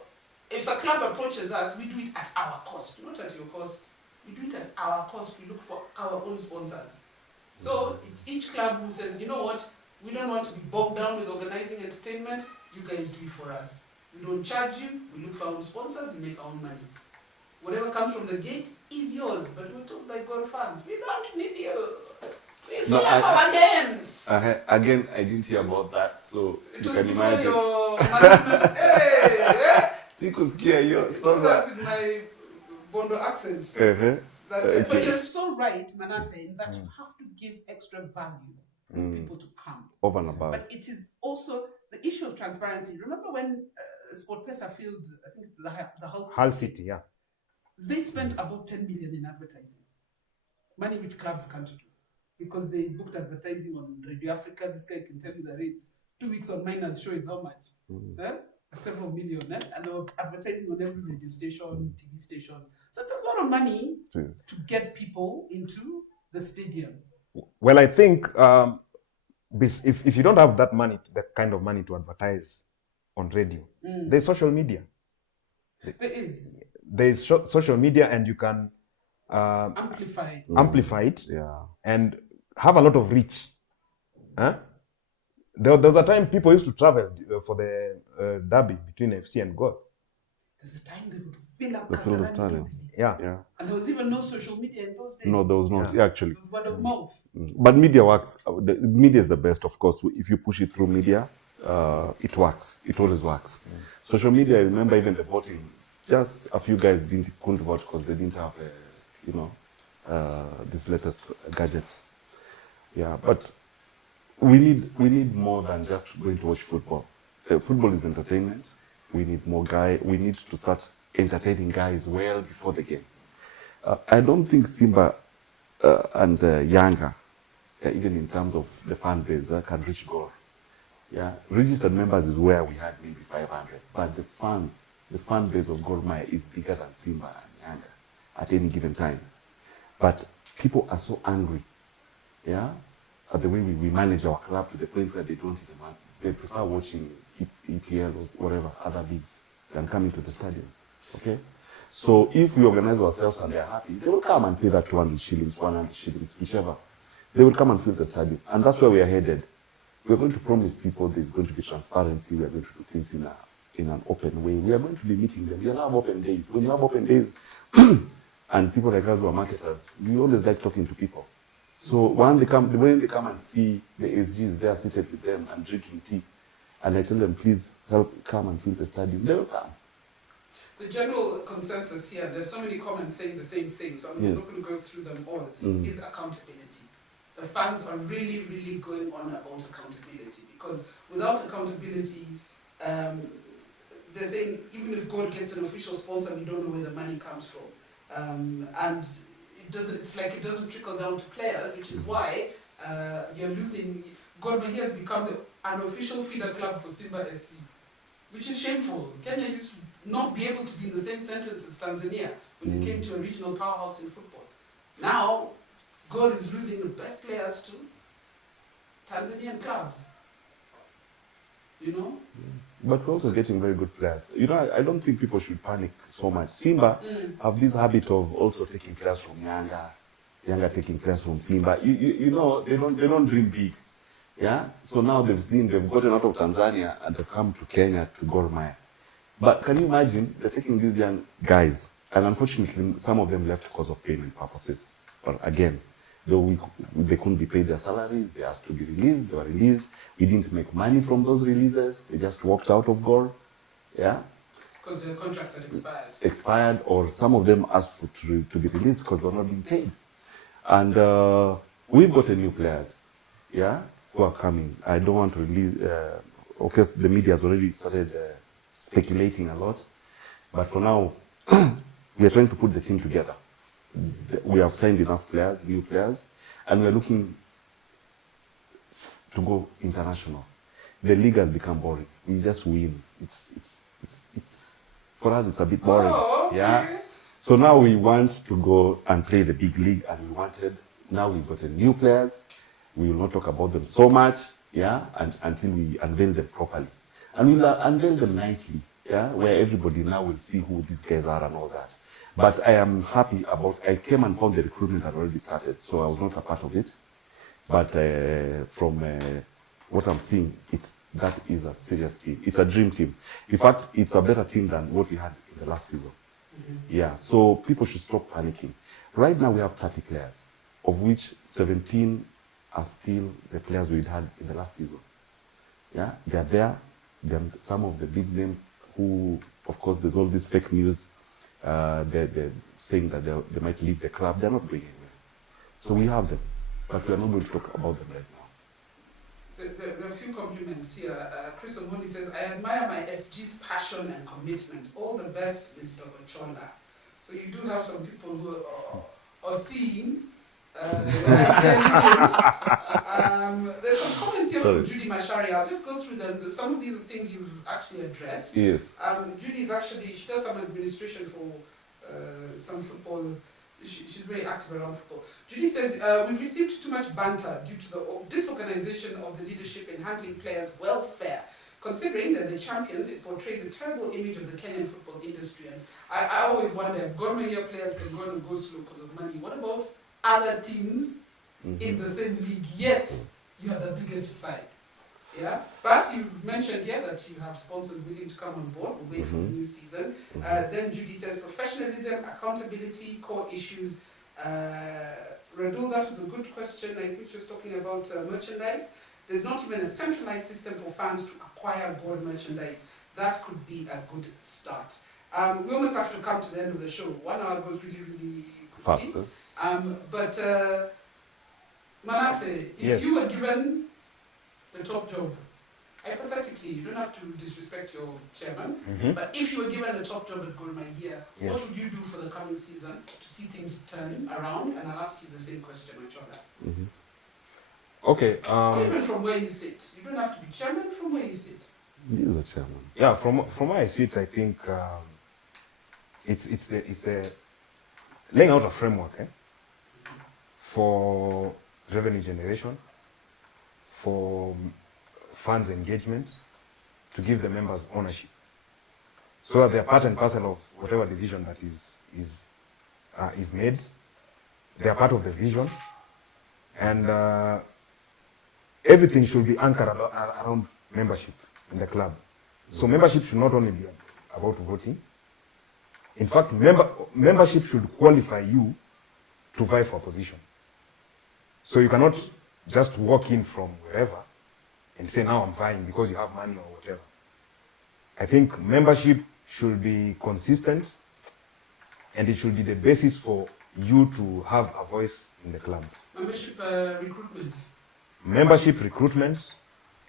if a club approaches us, we do it at our cost, not at your cost. We do it at our cost. We look for our own sponsors. So it's each club who says, you know what, We don't want to be bogged down with organizing entertainment. You guys do it for us. We don't charge you. We look for our own sponsors. We make our own money. Whatever comes from the gate is yours. But we're told by God fans, we don't need you. We fill up our games. Again, I didn't hear about that, so It you was can before imagine. your management. Hey, Sikusikia hiyo, it so was us in my Bondo accent. That, but Okay. you're so right, Manasseh, in that you have to give extra value for people to come. Over and above. But it is also the issue of transparency. Remember when SportPesa filled, I think the Hull City, yeah. They spent about 10 million in advertising. Money which clubs can't do. Because they booked advertising on Radio Africa. This guy can tell you the rates. 2 weeks on Miners show is how much? Several million. And they were advertising on every radio station, TV station. So it's a lot of money to get people into the stadium. Well, I think if you don't have that money, that kind of money to advertise on radio, there's social media. There is. There's social media, and you can amplify it, and have a lot of reach. There was a time people used to travel for the derby between FC and Gor. There's a time they would fill up Kasarani easily. Yeah. And there was even no social media in those days. No, there was not, actually. It was word of mouth. But media works. The media is the best, of course. If you push it through media, it works. It always works. Social media, I remember even the voting. Just a few guys couldn't vote because they didn't have, these latest gadgets. Yeah, but we need more than just going to watch football. Football is entertainment. We need more we need to start entertaining guys well before the game. I don't think Simba and Yanga, even in terms of the fan base, can reach Gor. Yeah, registered members is where we had maybe 500, but the fan base of Gor Mahia is bigger than Simba and Yanga at any given time. But people are so angry, at the way we manage our club to the point where they don't even want. They prefer watching EPL or whatever other leagues than coming to the stadium. Okay, so if we organize ourselves and they're happy, they will come and pay that 200 shillings, 100 shillings, whichever. They will come and fill the stadium, and that's where we are headed. We're going to promise people there's going to be transparency. We are going to do things in an open way. We are going to be meeting them. We'll have open days. When you have open days, and people like us who are marketers, we always like talking to people. So when they come and see the SGs there seated with them and drinking tea, and I tell them, please help come and fill the stadium, they will come. The general consensus here, there's so many comments saying the same thing, so I'm not going to go through them all, is accountability. The fans are really, really going on about accountability, because without accountability, they're saying even if God gets an official sponsor, we don't know where the money comes from. And it's like it doesn't trickle down to players, which is why you're losing. Gor Mahia has become the unofficial feeder club for Simba SC, which is shameful. Kenya used to not be able to be in the same sentence as Tanzania when it came to a regional powerhouse in football. Now, Gor is losing the best players to Tanzanian clubs. But we're also getting very good players. I don't think people should panic so much. Simba have this habit of also taking players from Yanga taking players from Simba. They don't dream big. Yeah. So now they've gotten out of Tanzania and they've come to Kenya to Gor Mahia. But can you imagine they're taking these young guys, and unfortunately some of them left because of payment purposes. But again, though they couldn't be paid their salaries, they asked to be released. They were released. We didn't make money from those releases. They just walked out of Gor. Yeah. Because their contracts had expired. Expired, or some of them asked to be released because they were not being paid. And we've got new players, who are coming. I don't want to release. Okay, the media has already started speculating a lot, but for now, we are trying to put the team together. We have signed enough players, new players, and we are looking to go international. The league has become boring. We just win. It's for us. It's a bit boring. Oh, okay. Yeah. So now we want to go and play the big league, and now we've got new players. We will not talk about them so much, until we unveil them properly. And we'll unveil them nicely, where everybody now will see who these guys are and all that. But I am happy I came and found the recruitment had already started, so I was not a part of it. But from what I'm seeing, that is a serious team. It's a dream team. In fact, it's a better team than what we had in the last season. Yeah, so people should stop panicking. Right now we have 30 players, of which 17 are still the players we had in the last season. Yeah, they're there. They're some of the big names who, of course, there's all this fake news. They're saying that they might leave the club. They're not going anywhere. So we have them, but we are not going to talk about them right now. There are a few compliments here. Chris Omondi says, I admire my SG's passion and commitment. All the best, Mr. Ochola. So you do have some people who are seeing there's some comments here from Judy Mashari. I'll just go through them. Some of these are things you've actually addressed. Yes. Judy is actually, she does some administration for some football. She's very active around football. Judy says, we've received too much banter due to the disorganization of the leadership in handling players' welfare. Considering that the champions, it portrays a terrible image of the Kenyan football industry. And I always wonder if Gor Mahia players can go and go slow because of money. What about other teams in the same league, yet you are the biggest side? Yeah, but you've mentioned here that you have sponsors willing to come on board. We'll wait for the new season. Then Judy says professionalism, accountability, core issues. Radull, that was a good question. I think she was talking about merchandise. There's not even a centralized system for fans to acquire gold merchandise. That could be a good start. We almost have to come to the end of the show. 1 hour goes really, really quickly. Faster. But Manasseh, if you were given the top job, hypothetically, you don't have to disrespect your chairman, but if you were given the top job at Gor Mahia, what would you do for the coming season to see things turn around? And I'll ask you the same question, Ochola. Okay. Or even from where you sit. You don't have to be chairman, from where you sit. He is the chairman. Yeah, from where I sit, I think it's the laying out a framework for revenue generation, for funds engagement, to give the members ownership, so that they're part and parcel of whatever decision that is made. They are part of the vision, and everything should be anchored around membership in the club. So membership should not only be about voting. In fact, membership should qualify you to vie for a position. So you cannot just walk in from wherever and say, now I'm vying because you have money or whatever. I think membership should be consistent, and it should be the basis for you to have a voice in the club. Membership recruitment. Membership recruitment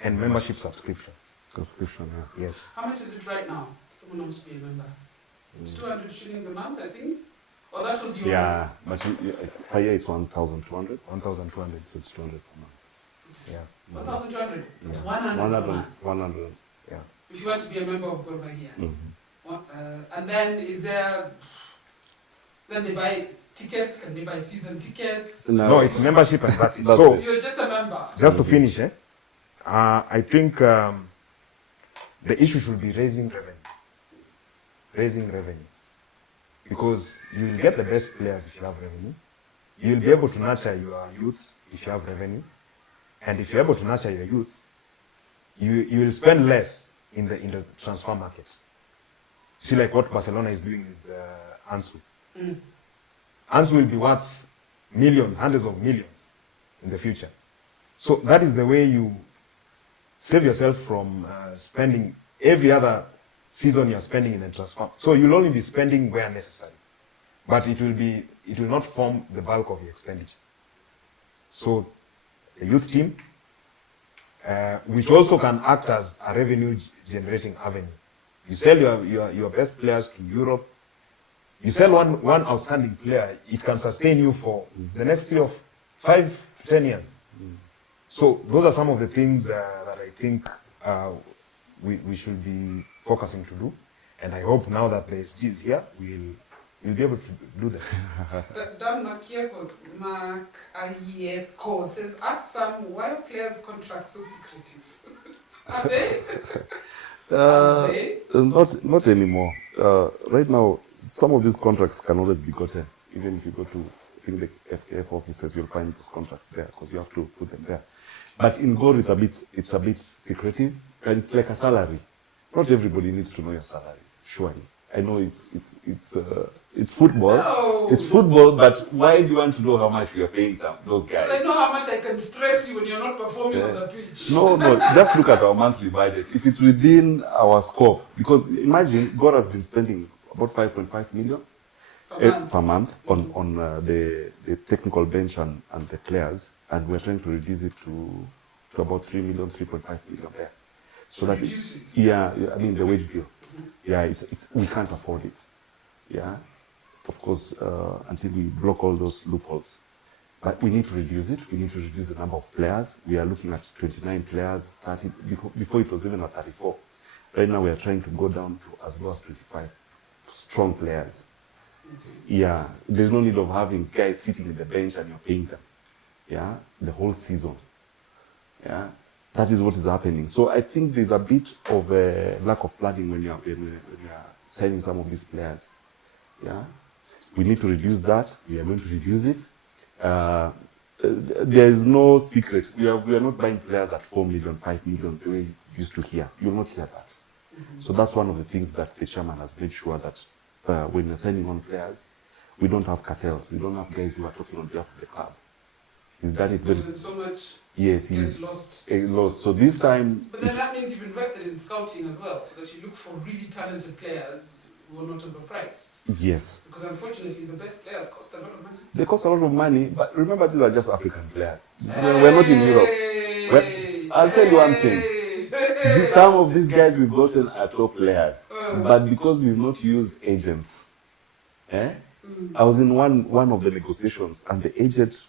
and membership subscriptions. Subscription, yeah. Yes. How much is it right now? Someone wants to be a member. It's 200 shillings a month, I think. Or that was your... Yeah, but per year it's 1,200. 1,200. So it's 200 per month. It's Yeah. 1,200. It's Yeah. 100 per month. 100. Yeah. If you want to be a member of Gor Mahia. And then is there... Then they buy tickets? Can they buy season tickets? No, it's membership and that's it. That's So, it. You're just a member. just to finish, I think the issue should be raising revenue. Raising revenue. Because you will get the best players if you have revenue. You will be able to nurture your youth if you have revenue. And if you're able to nurture your youth, you will spend less in the transfer market. See, like what Barcelona is doing with Ansu. Ansu will be worth millions, hundreds of millions in the future. So that is the way you save yourself from spending every other season you're spending in the transfer. So you'll only be spending where necessary, but it will not form the bulk of your expenditure. So a youth team, which also can act as a revenue generating avenue. You sell your best players to Europe. You sell one outstanding player, it can sustain you for the next 5 to 10 years. So those are some of the things that I think we should be focusing to do. And I hope now that the SG is here, we'll be able to do that. Dan Makayeko says, ask Sam, why are players' contracts so secretive? Are they? Not anymore. Right now, some of these contracts can always be gotten, even if you go to I think the FKF offices, you'll find those contracts there because you have to put them there. But in Gor, it's a bit secretive, and it's like a salary. Not everybody needs to know your salary, surely. I know it's football. No. It's football, but why do you want to know how much we are paying those guys? Because I know how much I can stress you when you're not performing on the pitch. No, just look at our monthly budget. If it's within our scope, because imagine God has been spending about 5.5 million per month on the technical bench and the players, and we're trying to reduce it to about 3 million, 3.5 million there. So that reduce it? Yeah, I mean the wage bill. Yeah, we can't afford it. Yeah, of course, until we block all those loopholes. But we need to reduce it. We need to reduce the number of players. We are looking at 29 players, 30, before it was even at 34. Right now we are trying to go down to as low as 25 strong players. Okay. Yeah, there's no need of having guys sitting in the bench and you're paying them. Yeah, the whole season. Yeah, that is what is happening. So I think there's a bit of a lack of planning when you're signing some of these players. Yeah, we need to reduce that. We are going to reduce it. There is no secret. We are not buying players at 4 million, 5 million the way you used to hear. You will not hear that. So that's one of the things that the chairman has made sure that when we're signing on players, we don't have cartels. We don't have guys who are talking on behalf of the club. He's done it very. So much. Yes, he's lost. So this time. But then that means you've invested in scouting as well, so that you look for really talented players who are not overpriced. Yes. Because unfortunately, the best players cost a lot of money. They cost a lot of money, but remember, these are just African players. We're not in Europe. I'll tell you one thing. Some of these guys we've gotten are top players, but because we've not used agents. I was in one of the negotiations, and the agent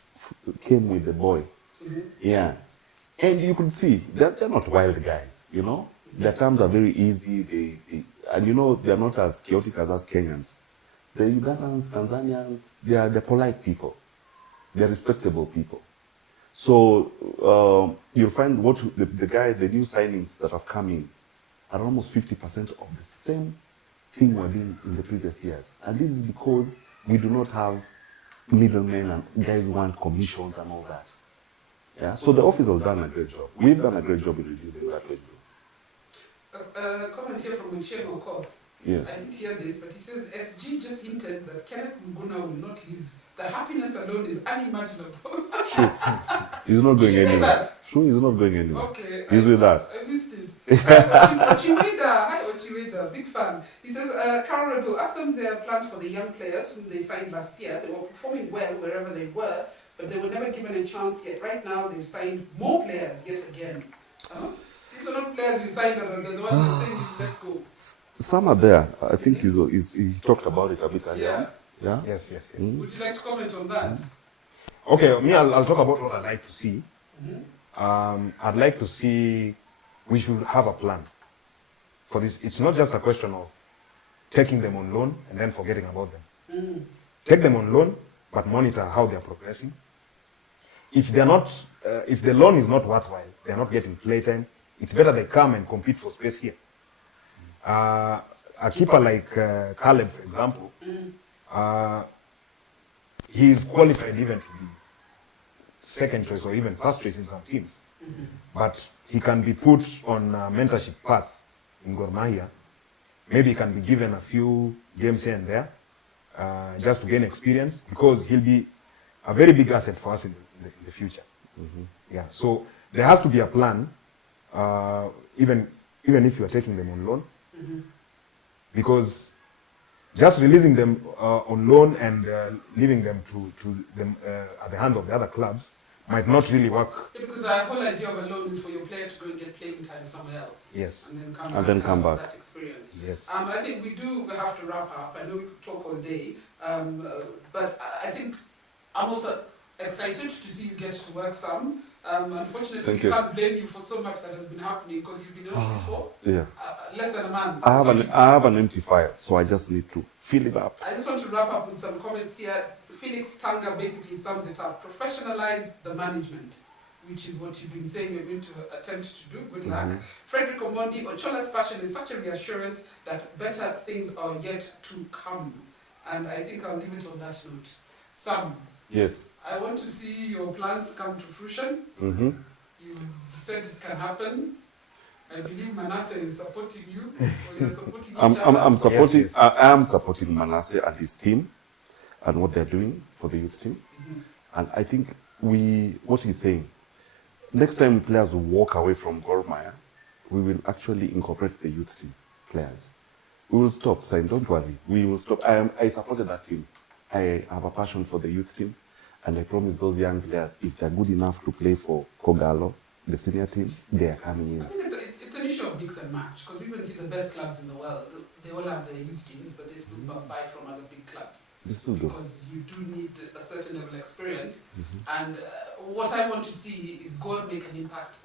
came with the boy. Yeah. And you could see that they're not wild guys, you know? Their terms are very easy, and you know, they're not as chaotic as us Kenyans. The Ugandans, Tanzanians, they're polite people. They're respectable people. So you'll find what the new signings that have come in are almost 50% of the same thing we're doing in the previous years. And this is because we do not have middlemen and guys who want commissions and all that. Yeah. So the office has done a great job. We've done a great job in reducing that wage bill. Comment here from Ochola. Yes. I didn't hear this, but he says SG just hinted that Kenneth Muguna will not leave. The happiness alone is unimaginable. True. He's not going anywhere. True, he's not going anywhere. Okay. He's with us. I missed it. Ochiweda, hi Ochiweda, big fan. He says, Carol Radull, ask them their plans for the young players whom they signed last year. They were performing well wherever they were, but they were never given a chance yet. Right now, they've signed more players yet again. These are not players you signed, the ones you're saying you let go. Some are there. I think he talked about it a bit earlier. Yeah? Yes. Would you like to comment on that? Okay, me, I'll talk about what I'd like to see. I'd like to see, we should have a plan for this. It's not just a question of taking them on loan and then forgetting about them. Take them on loan, but monitor how they're progressing. If they're not, if the loan is not worthwhile, they're not getting playtime, it's better they come and compete for space here. A keeper like Caleb, for example, he's qualified even to be second choice or even first choice in some teams. But he can be put on a mentorship path in Gor Mahia. Maybe he can be given a few games here and there just to gain experience, because he'll be a very big asset for us in the future. Yeah, so there has to be a plan, even if you are taking them on loan, because just releasing them on loan and leaving them to them at the hands of the other clubs might not really work. Yeah, because the whole idea of a loan is for your player to go and get playing time somewhere else. Yes. And then come back. That experience. Yes. I think we have to wrap up. I know we could talk all day, but I think I'm also excited to see you get to work some. Unfortunately, we can't blame you for so much that has been happening, because you've been in office for less than a month. I have an empty file, so I just need to fill it up. I just want to wrap up with some comments here. Felix Tanga basically sums it up. Professionalize the management, which is what you've been saying you're going to attempt to do. Good luck. Frederick Omondi, Ochola's passion is such a reassurance that better things are yet to come. And I think I'll leave it on that note. Sam, Yes. I want to see your plans come to fruition. Mm-hmm. You've said it can happen. I believe Manasseh is supporting you, or you're supporting each other. I'm supporting. Yes. I am supporting Manasseh and his team, and what they're doing for the youth team. And I think what he's saying, next time players will walk away from Gor Mahia, we will actually incorporate the youth team players. We will stop, Sign. Don't worry. We will stop. I supported that team. I have a passion for the youth team, and I promise those young players, if they're good enough to play for Kogalo, the senior team, they are coming in. I think it's an issue of mix and match, because we even see the best clubs in the world, they all have their youth teams, but they still buy from other big clubs. They still do. Because you do need a certain level of experience. And what I want to see is Gor make an impact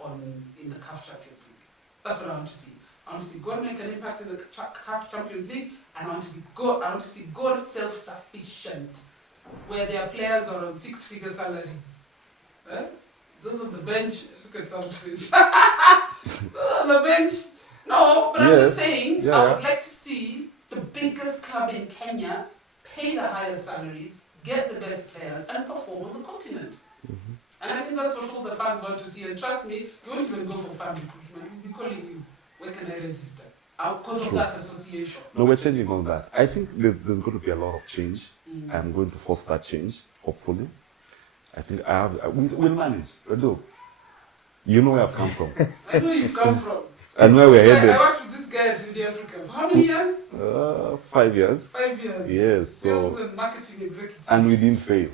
in the CAF Champions League. That's what I want to see. I want to see Gor make an impact in the CAF Champions League, and I want to see Gor self-sufficient, where their players are on six-figure salaries. Those on the bench, look at someone's face. Those on the bench. No, but I'm just saying, I would like to see the biggest club in Kenya pay the highest salaries, get the best players, and perform on the continent. And I think that's what all the fans want to see. And trust me, you won't even go for fan recruitment. We'll be calling you, where can I register? Because of that association. No, we're changing all that. I think there's going to be a lot of change. I'm going to force that change, hopefully. I think we'll manage. Radull, you know where I've come from. I know where you've come from. And where we're headed. I worked with this guy at Radio Africa for how many years? 5 years. 5 years. Yes. Sales and marketing executive. And we didn't fail.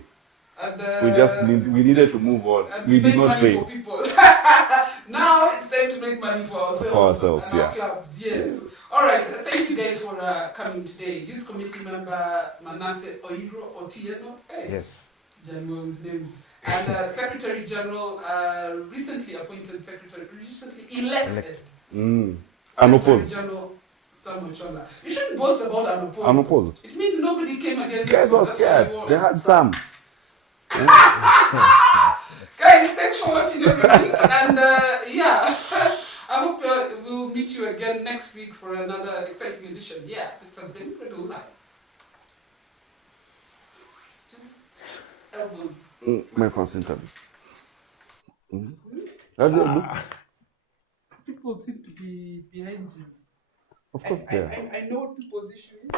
And we needed to move on. And we did make not money fail. for people. Now it's time to make money for ourselves, and our clubs. Yes. All right. Thank you guys for coming today. Youth Committee member Manasseh Oiro Otieno. Hey. Yes. General with names. And Secretary General, recently appointed Secretary, recently elected. Unopposed. Secretary General Ochola. You shouldn't boast about unopposed. Unopposed. It means nobody came against Guys you. were That's scared. what you want. They had some. Guys, thanks for watching every week. And I hope we'll meet you again next week for another exciting edition. Yeah, this has been Radull Live. Elbows. My first interview. People seem to be behind you. Of course, they are. I know what people's issue is.